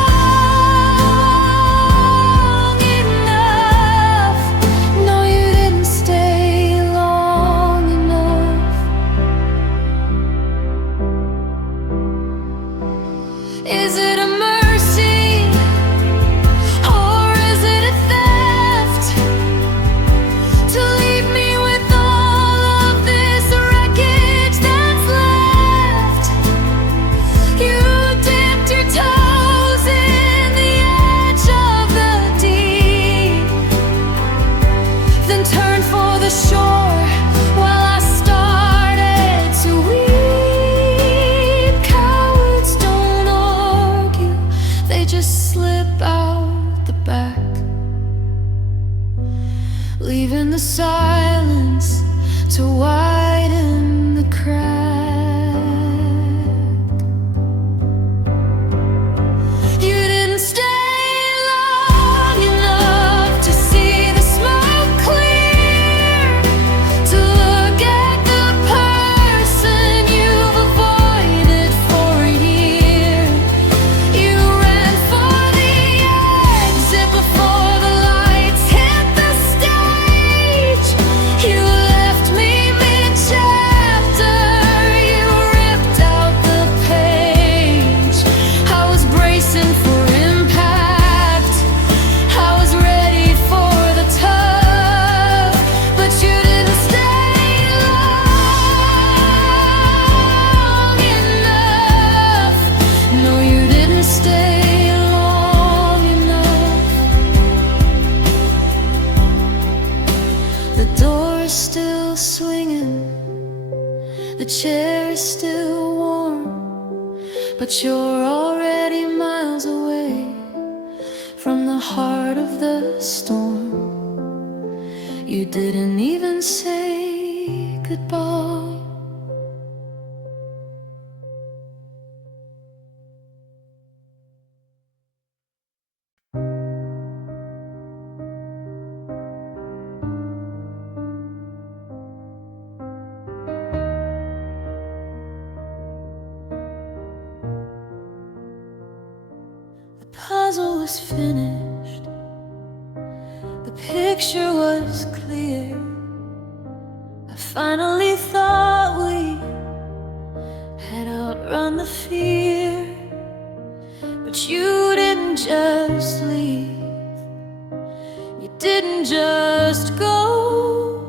enough. No, you didn't stay long enough. Is it a mercy, or is it a theft, to leave me with all of this wreckage that's left? You dipped your toes in the edge of the deep, then turned for the shore while I started to weep. Cowards don't argue, they just slip out the back, leaving the silence to widen the crack. You didn't stay long enough to see the smoke clear, to look at the person you've avoided for a year. You ran for the exit before the lights hit the stage. You left me mid-chapter, you ripped out the page. I was bracing for impact, I was ready for the tough, but you didn't stay long enough. No, you didn't stay long enough. The door is still swinging, the chair is still warm, but you're already miles away from the heart of the storm. You didn't even say goodbye. The puzzle was finished, the picture was clear. I finally thought we had outrun the fear, but you didn't just leave, you didn't just go.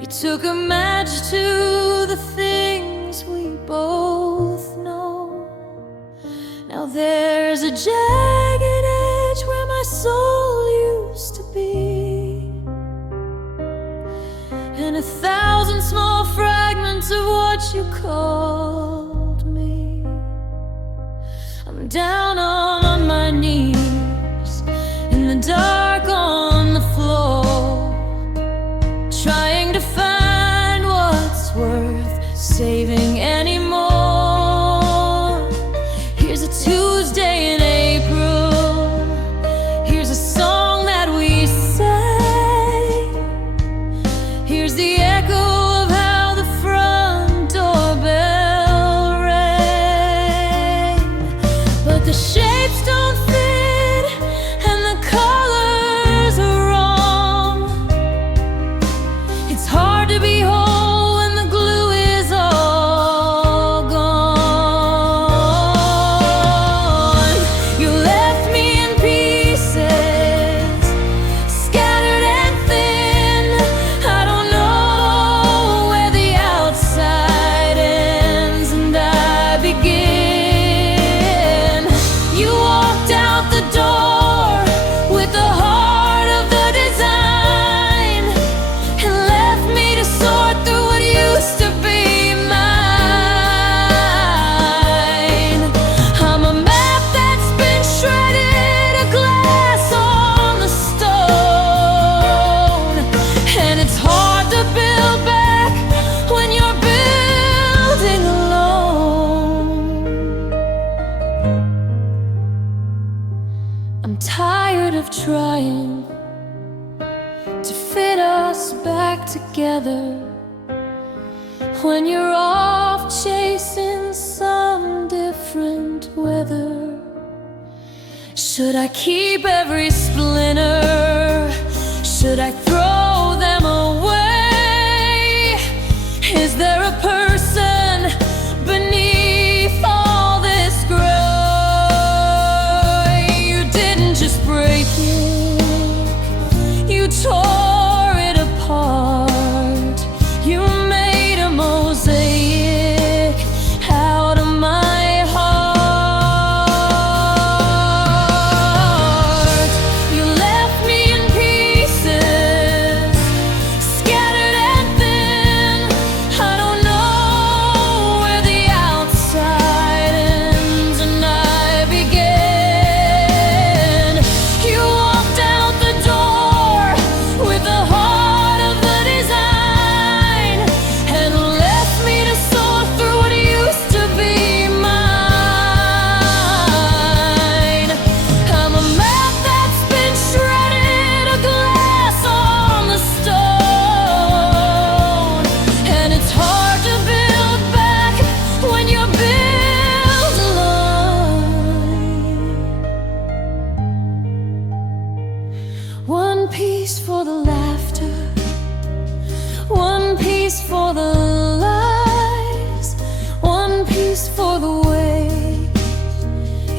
You took a match to the things we both know. Now there's a jagged edge where my soul used to be, and 1,000 small fragments of what you called me. I'm down on my knees in the dark on the floor, trying to find what's worth saving anymore. Here's a Tuesday in April, here's a song that we sang, here's the echo of how the front doorbell rang. But the shapes don't fit and the colors are wrong. It's hard to be together when you're off chasing some different weather. Should I keep every splinter? Should I throw them away? Is there a person beneath all this grey? You didn't just break it, you tore it apart. You made a mosaic out of my heart. You left me in pieces, scattered and thin. I don't know where the outside ends and I begin. You walked out the door with the heart of the design and left me to sort through what used to be mine. I'm a map that's been shredded, a glass on the stone, and it's hard to build back when you're built alone. One piece for the laughter, one piece for the lies, one piece for the way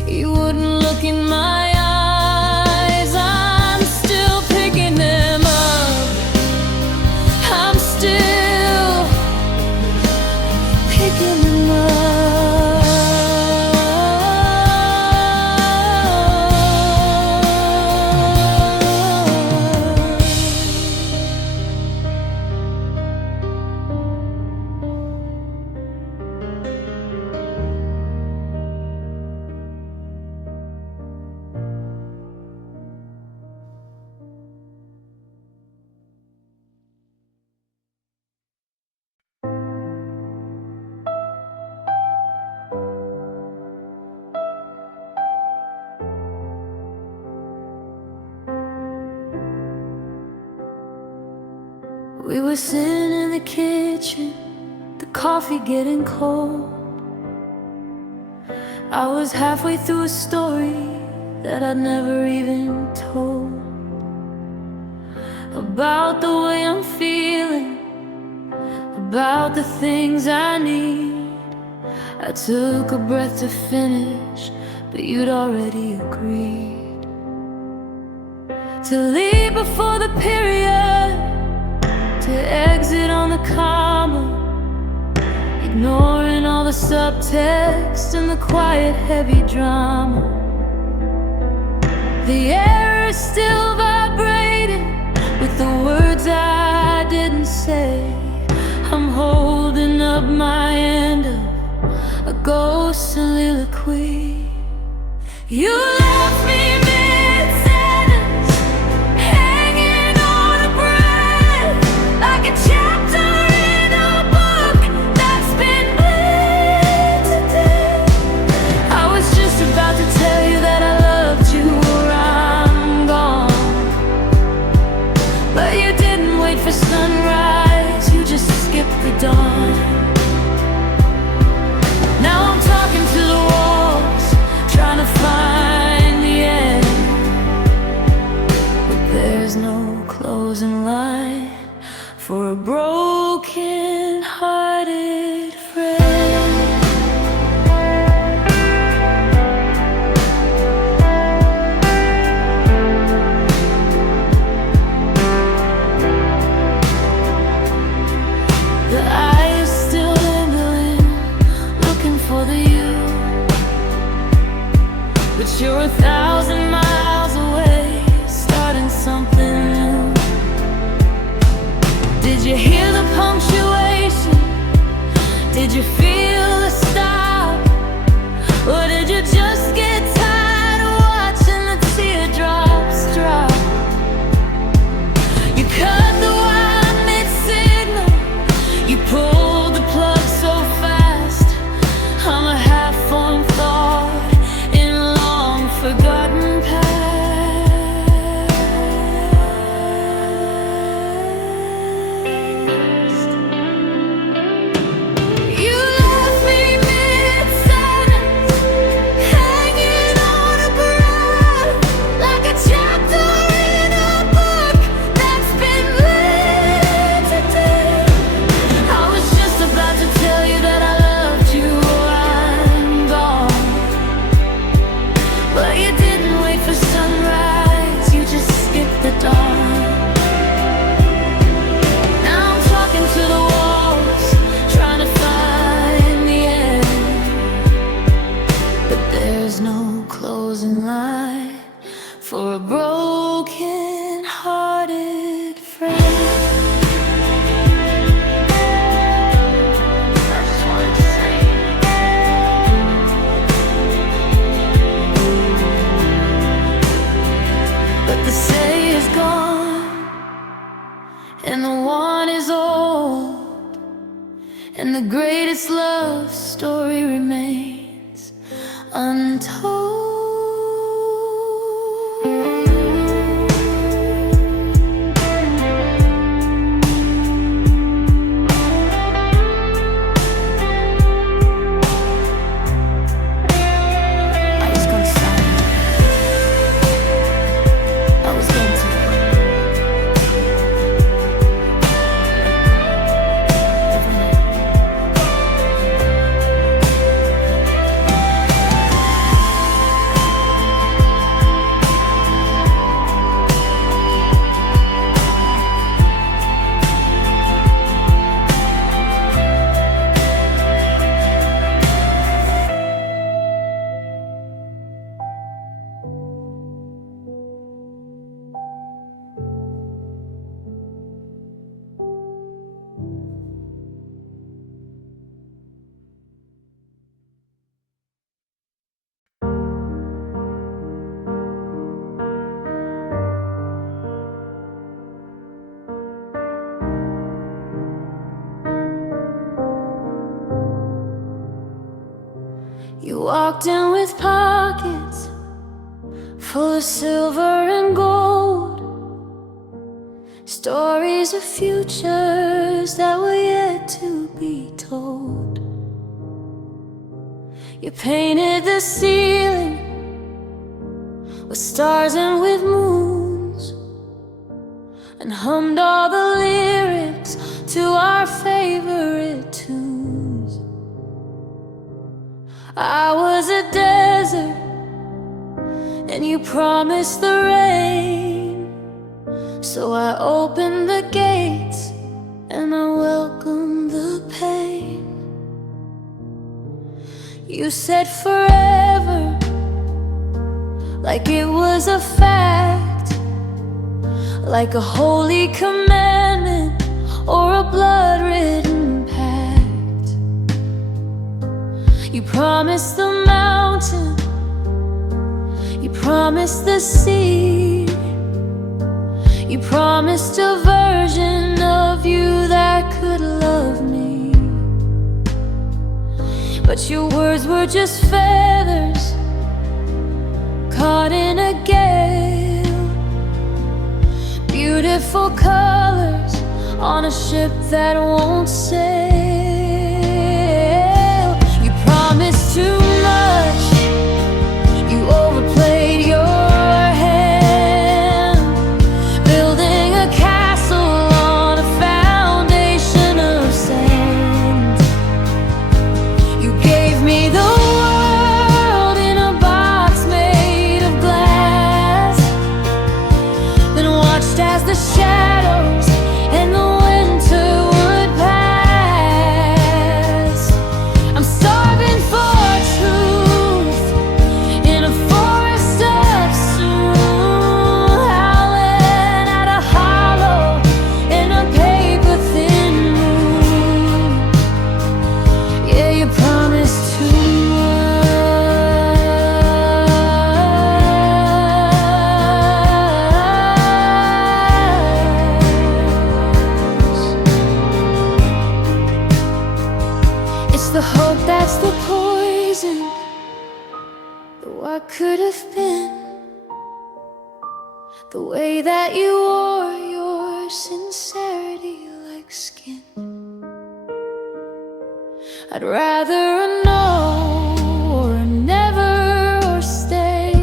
you wouldn't look in my eyes. I'm still picking them up, I'm still picking them up. We were sitting in the kitchen, the coffee getting cold. I was halfway through a story that I'd never even told, about the way I'm feeling, about the things I need. I took a breath to finish, but you'd already agreed to leave before the period, to exit on the comma, ignoring all the subtext and the quiet heavy drama. The air is still vibrating with the words I didn't say. I'm holding up my end of a ghost soliloquy. You left me mid-sentence, hanging on a breath, like a chapter in a book that's been bleed to death. I was just about to tell you that I loved you or I'm gone, but you didn't wait for sunrise, you just skipped the dawn. Now I'm talking to the walls, trying to find the end, but there's no closing line for a broken-hearted friend. The eye is still lingering, looking for the you, but you're 1,000 miles away, starting something new. Did you hear the punctuation? Did you feel the stop? Or did you just get tired of watching the teardrops drop? You cut the wire mid-signal, you pulled the plug so fast. I'm a half-formed thought in a long-forgotten past. And the greatest love story remains untold. You walked in with pockets full of silver and gold, stories of futures that were yet to be told. You painted the ceiling with stars and with moons, and hummed all the lyrics to our favorite tunes. I was a desert, and you promised the rain, so I opened the gates and I welcomed the pain. You said forever, like it was a fact, like a holy commandment or a blood-written pact. You promised the mountain, you promised the sea, you promised a version of you that could love me. But your words were just feathers caught in a gale, beautiful colors on a ship that won't sail. You promised too much, you overplayed your hand, building a castle on a foundation of sand. You gave me the world in a box made of glass, then watched as the shadows and the winter would pass. I'm starving for truth in a forest of stone, howling at a hollow in a paper-thin room. Yeah, you promised too much. It's the hope that's the poison, the what could have been, the way that you wore your sincerity like skin. I'd rather a no or a never or stay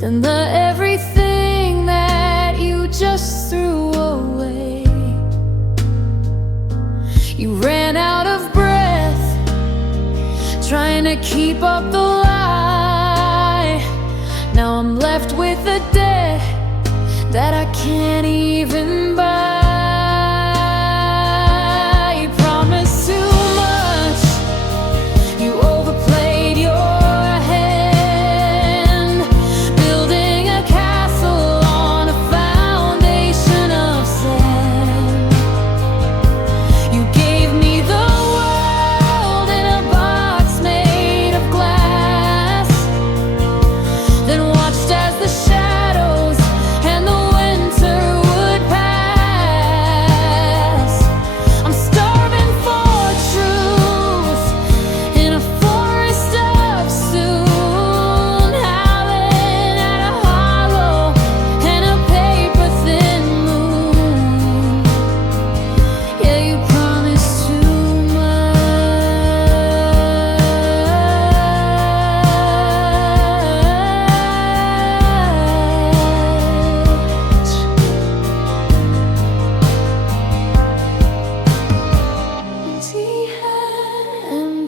than the everything that you just threw away. You ran out of breath trying to keep up the lie. Now I'm left with a debt that I can't even buy. You promised too much, you overplayed your hand, building a castle on a foundation of sand. You gave me the world in a box made of glass, then watched as the shadows and the winter would pass.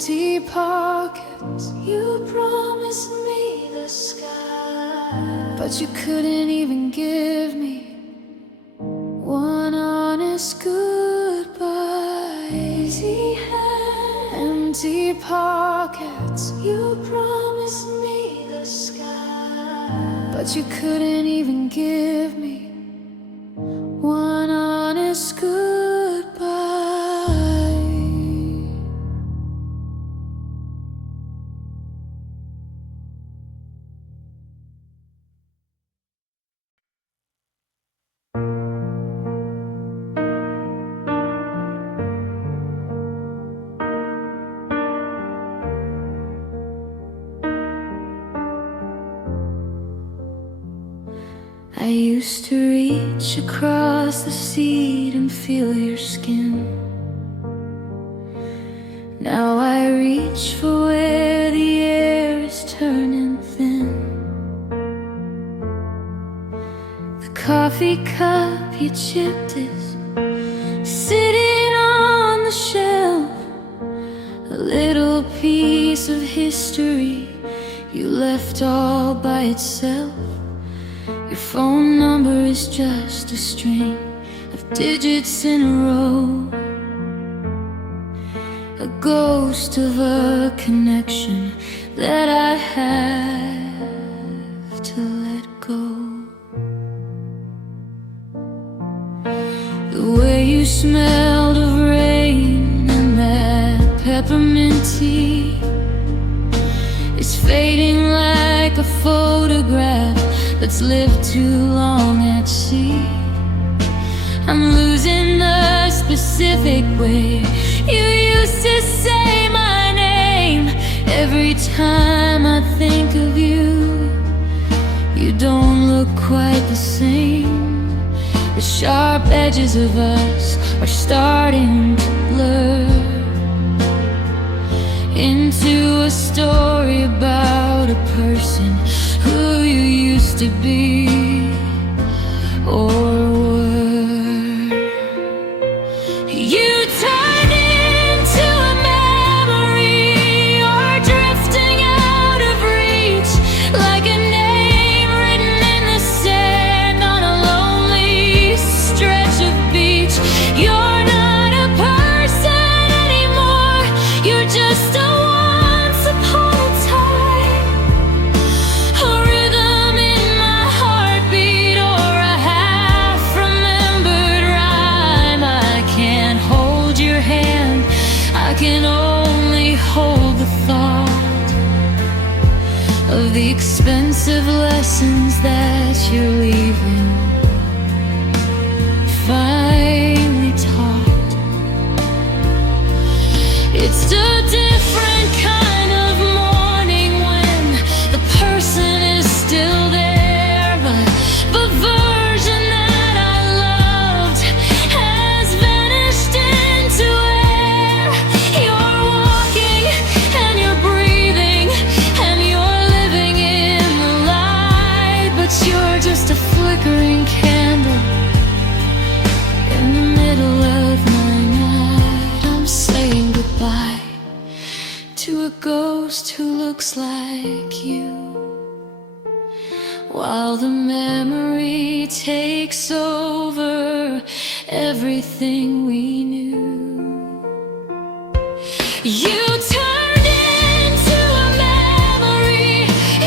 empty pockets. You promised me the sky, but you couldn't even give me one honest goodbye. Empty hands, empty pockets. You promised me the sky, but you couldn't even give me one honest goodbye. I used to reach across the seat and feel your skin. Now I reach for where the air is turning thin. The coffee cup you chipped is sitting on the shelf, a little piece of history you left all by itself. Your phone number is just a string of digits in a row, a ghost of a connection that I have to let go. The way you smelled of rain and that peppermint tea is fading like a photograph that's lived too long at sea. I'm losing the specific way you used to say my name. Every time I think of you, you don't look quite the same. The sharp edges of us are starting to blur into a story about a person who you used to be or were. You turned into a memory, you're drifting out of reach, like a name written in the sand on a lonely stretch of beach. You're not a person anymore, you're just a once upon a time, a rhythm in my heartbeat or a half-remembered rhyme. I can't hold your hand, I can only hold the thought of the expensive lessons that you're leaving finally taught. It's a different kind of morning when the person is still there, but the version that I loved has vanished into air. You're walking and you're breathing and you're living in the light, but you're just a flickering candle in the middle of my night. I'm saying goodbye to a ghost who looks like you, while the memory takes over everything we knew. You turned into a memory,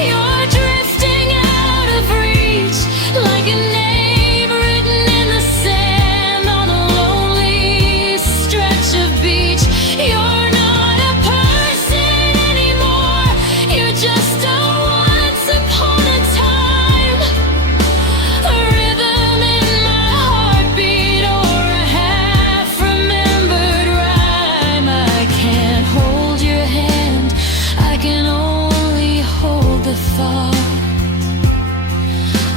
you're drifting out of reach, like a name written in the sand on a lonely stretch of beach. You're not a person anymore, you're just a once upon a time, a rhythm in my heartbeat or a half-remembered rhyme. I can't hold your hand, I can only hold the thought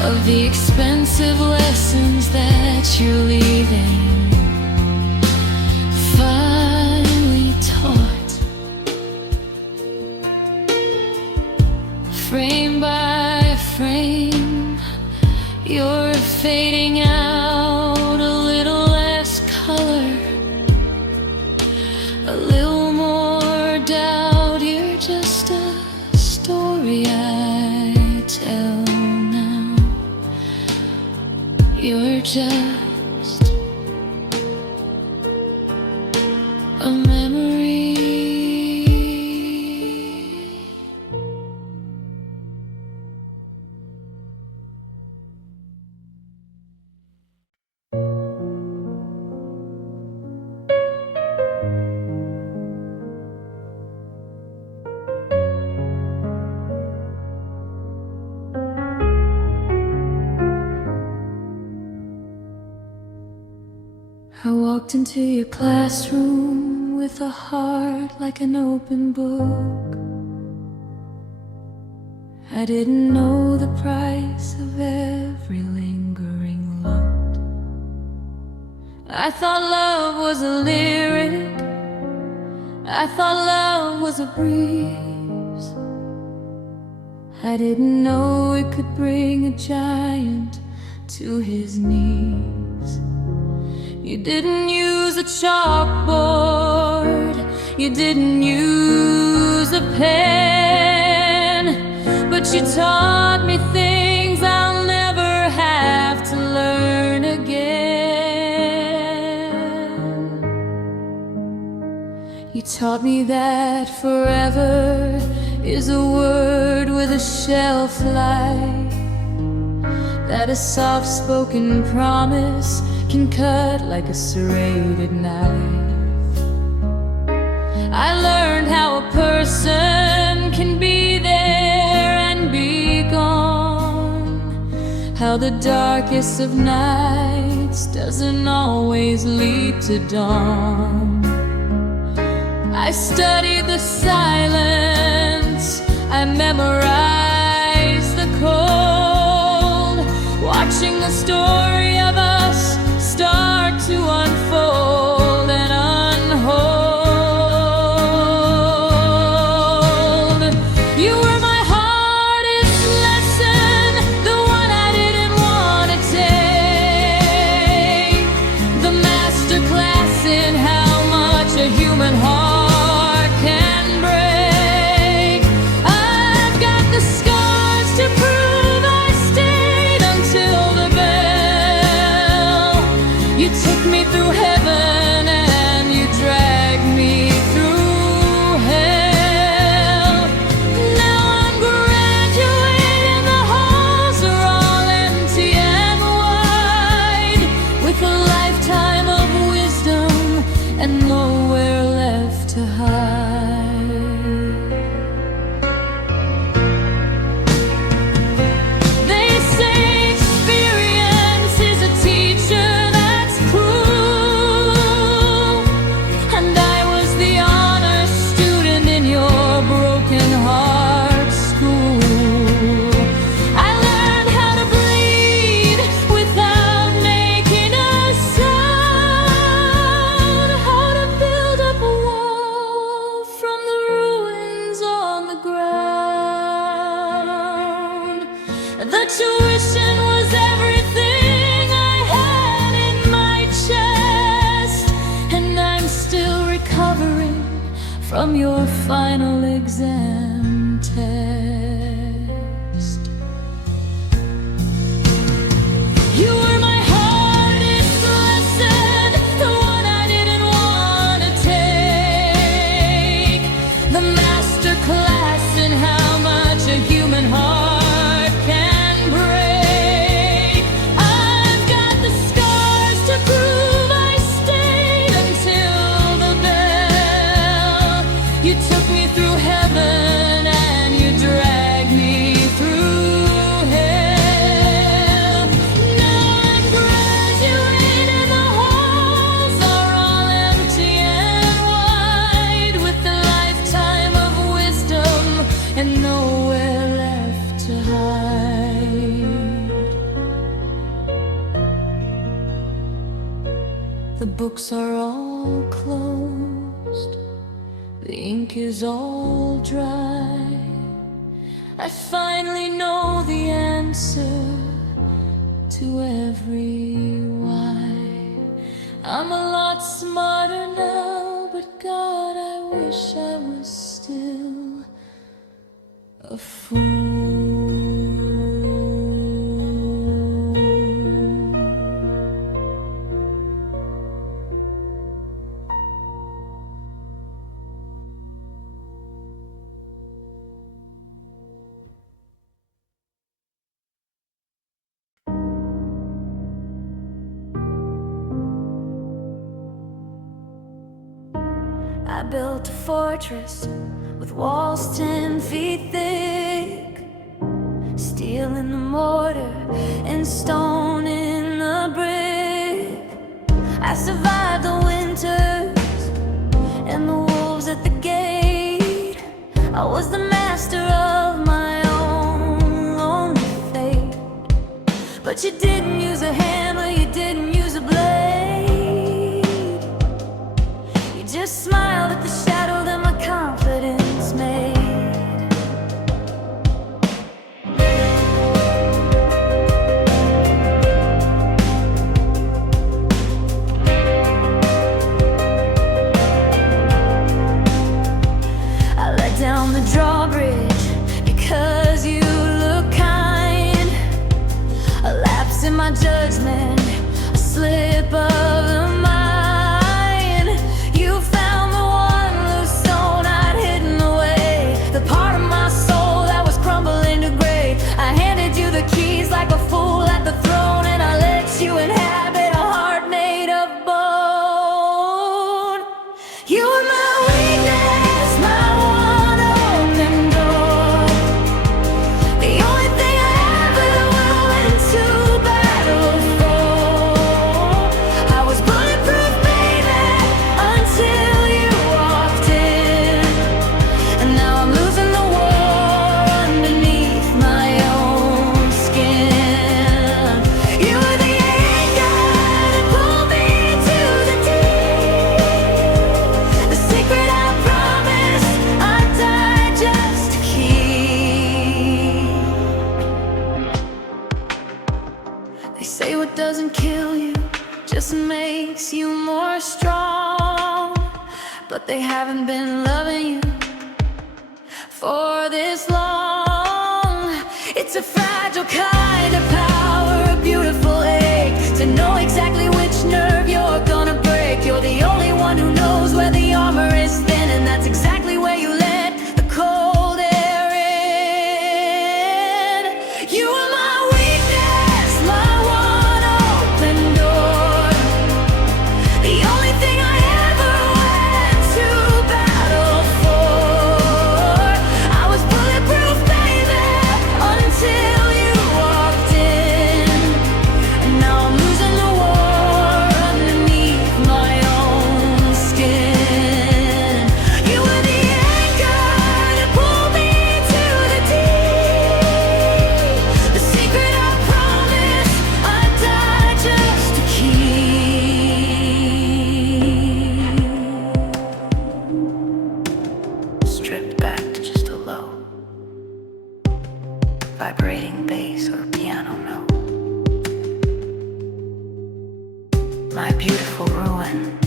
of the expensive lessons that you're leaving finally taught. Frame by frame, you're fading out, a little less color, a little more doubt. just a memory. I walked into your classroom with a heart like an open book. I didn't know the price of every lingering look. I thought love was a lyric, I thought love was a breeze. I didn't know it could bring a giant to his knees. You didn't use a chalkboard, you didn't use a pen, but you taught me things I'll never have to learn again. You taught me that forever is a word with a shelf life, that a soft-spoken promise can cut like a serrated knife. I learned how a person can be there and be gone, how the darkest of nights doesn't always lead to dawn. I studied the silence, I memorized the cold, watching the story of us start to unfold and unhold. You were my hardest lesson, the one I didn't want to take, the master class in how much a human heart can break. I've got the scars to prove I stayed until the bell. You took me through heaven and you dragged me through hell. Now I'm graduating, the halls are all empty and wide, with a lifetime of wisdom and nowhere left to hide. They say experience is a teacher that's cruel, and I was the honor student in your broken heart school. I learned how to bleed without making a sound, how to build up a wall from the ruins on the ground. The tuition was everything I had in my chest, and I'm still recovering from your final exam test. You were my hardest lesson, the one I didn't want to take, the master class in how much a human heart can break. I've got the scars to prove I stayed until the bell. You took me through heaven and you dragged me through hell. Now I'm graduating, the halls are all empty and wide, with a lifetime of wisdom and nowhere left to hide. The books are all closed, the ink is all dry. I finally know the answer to every why. I'm a lot smarter now, but God, I wish I was still a fool. I built a fortress with walls 10 feet thick, steel in the mortar and stone in the brick. I survived the winters and the wolves at the gate. I was the master of my own lonely fate. But you didn't use a hammer, you didn't use a blade. You just smiled at the shadow that my confidence made. Down the drawbridge because you look kind. A lapse in my judgment, a slip of the mind. You found the one loose stone I'd hidden away, the part of my soul that was crumbling to gray. I handed you the keys like a fool at the throne, and I let you inhabit a heart made of bone. You were my weakness, my say what doesn't kill you just makes you more strong, but they haven't been loving you for this long. It's a fragile kind of power, a beautiful ache, to know exactly which nerve you're gonna break. You're the only one who knows where the armor is thin, and that's exactly where you let the cold air in. You are my vibrating bass or piano note. My beautiful ruin.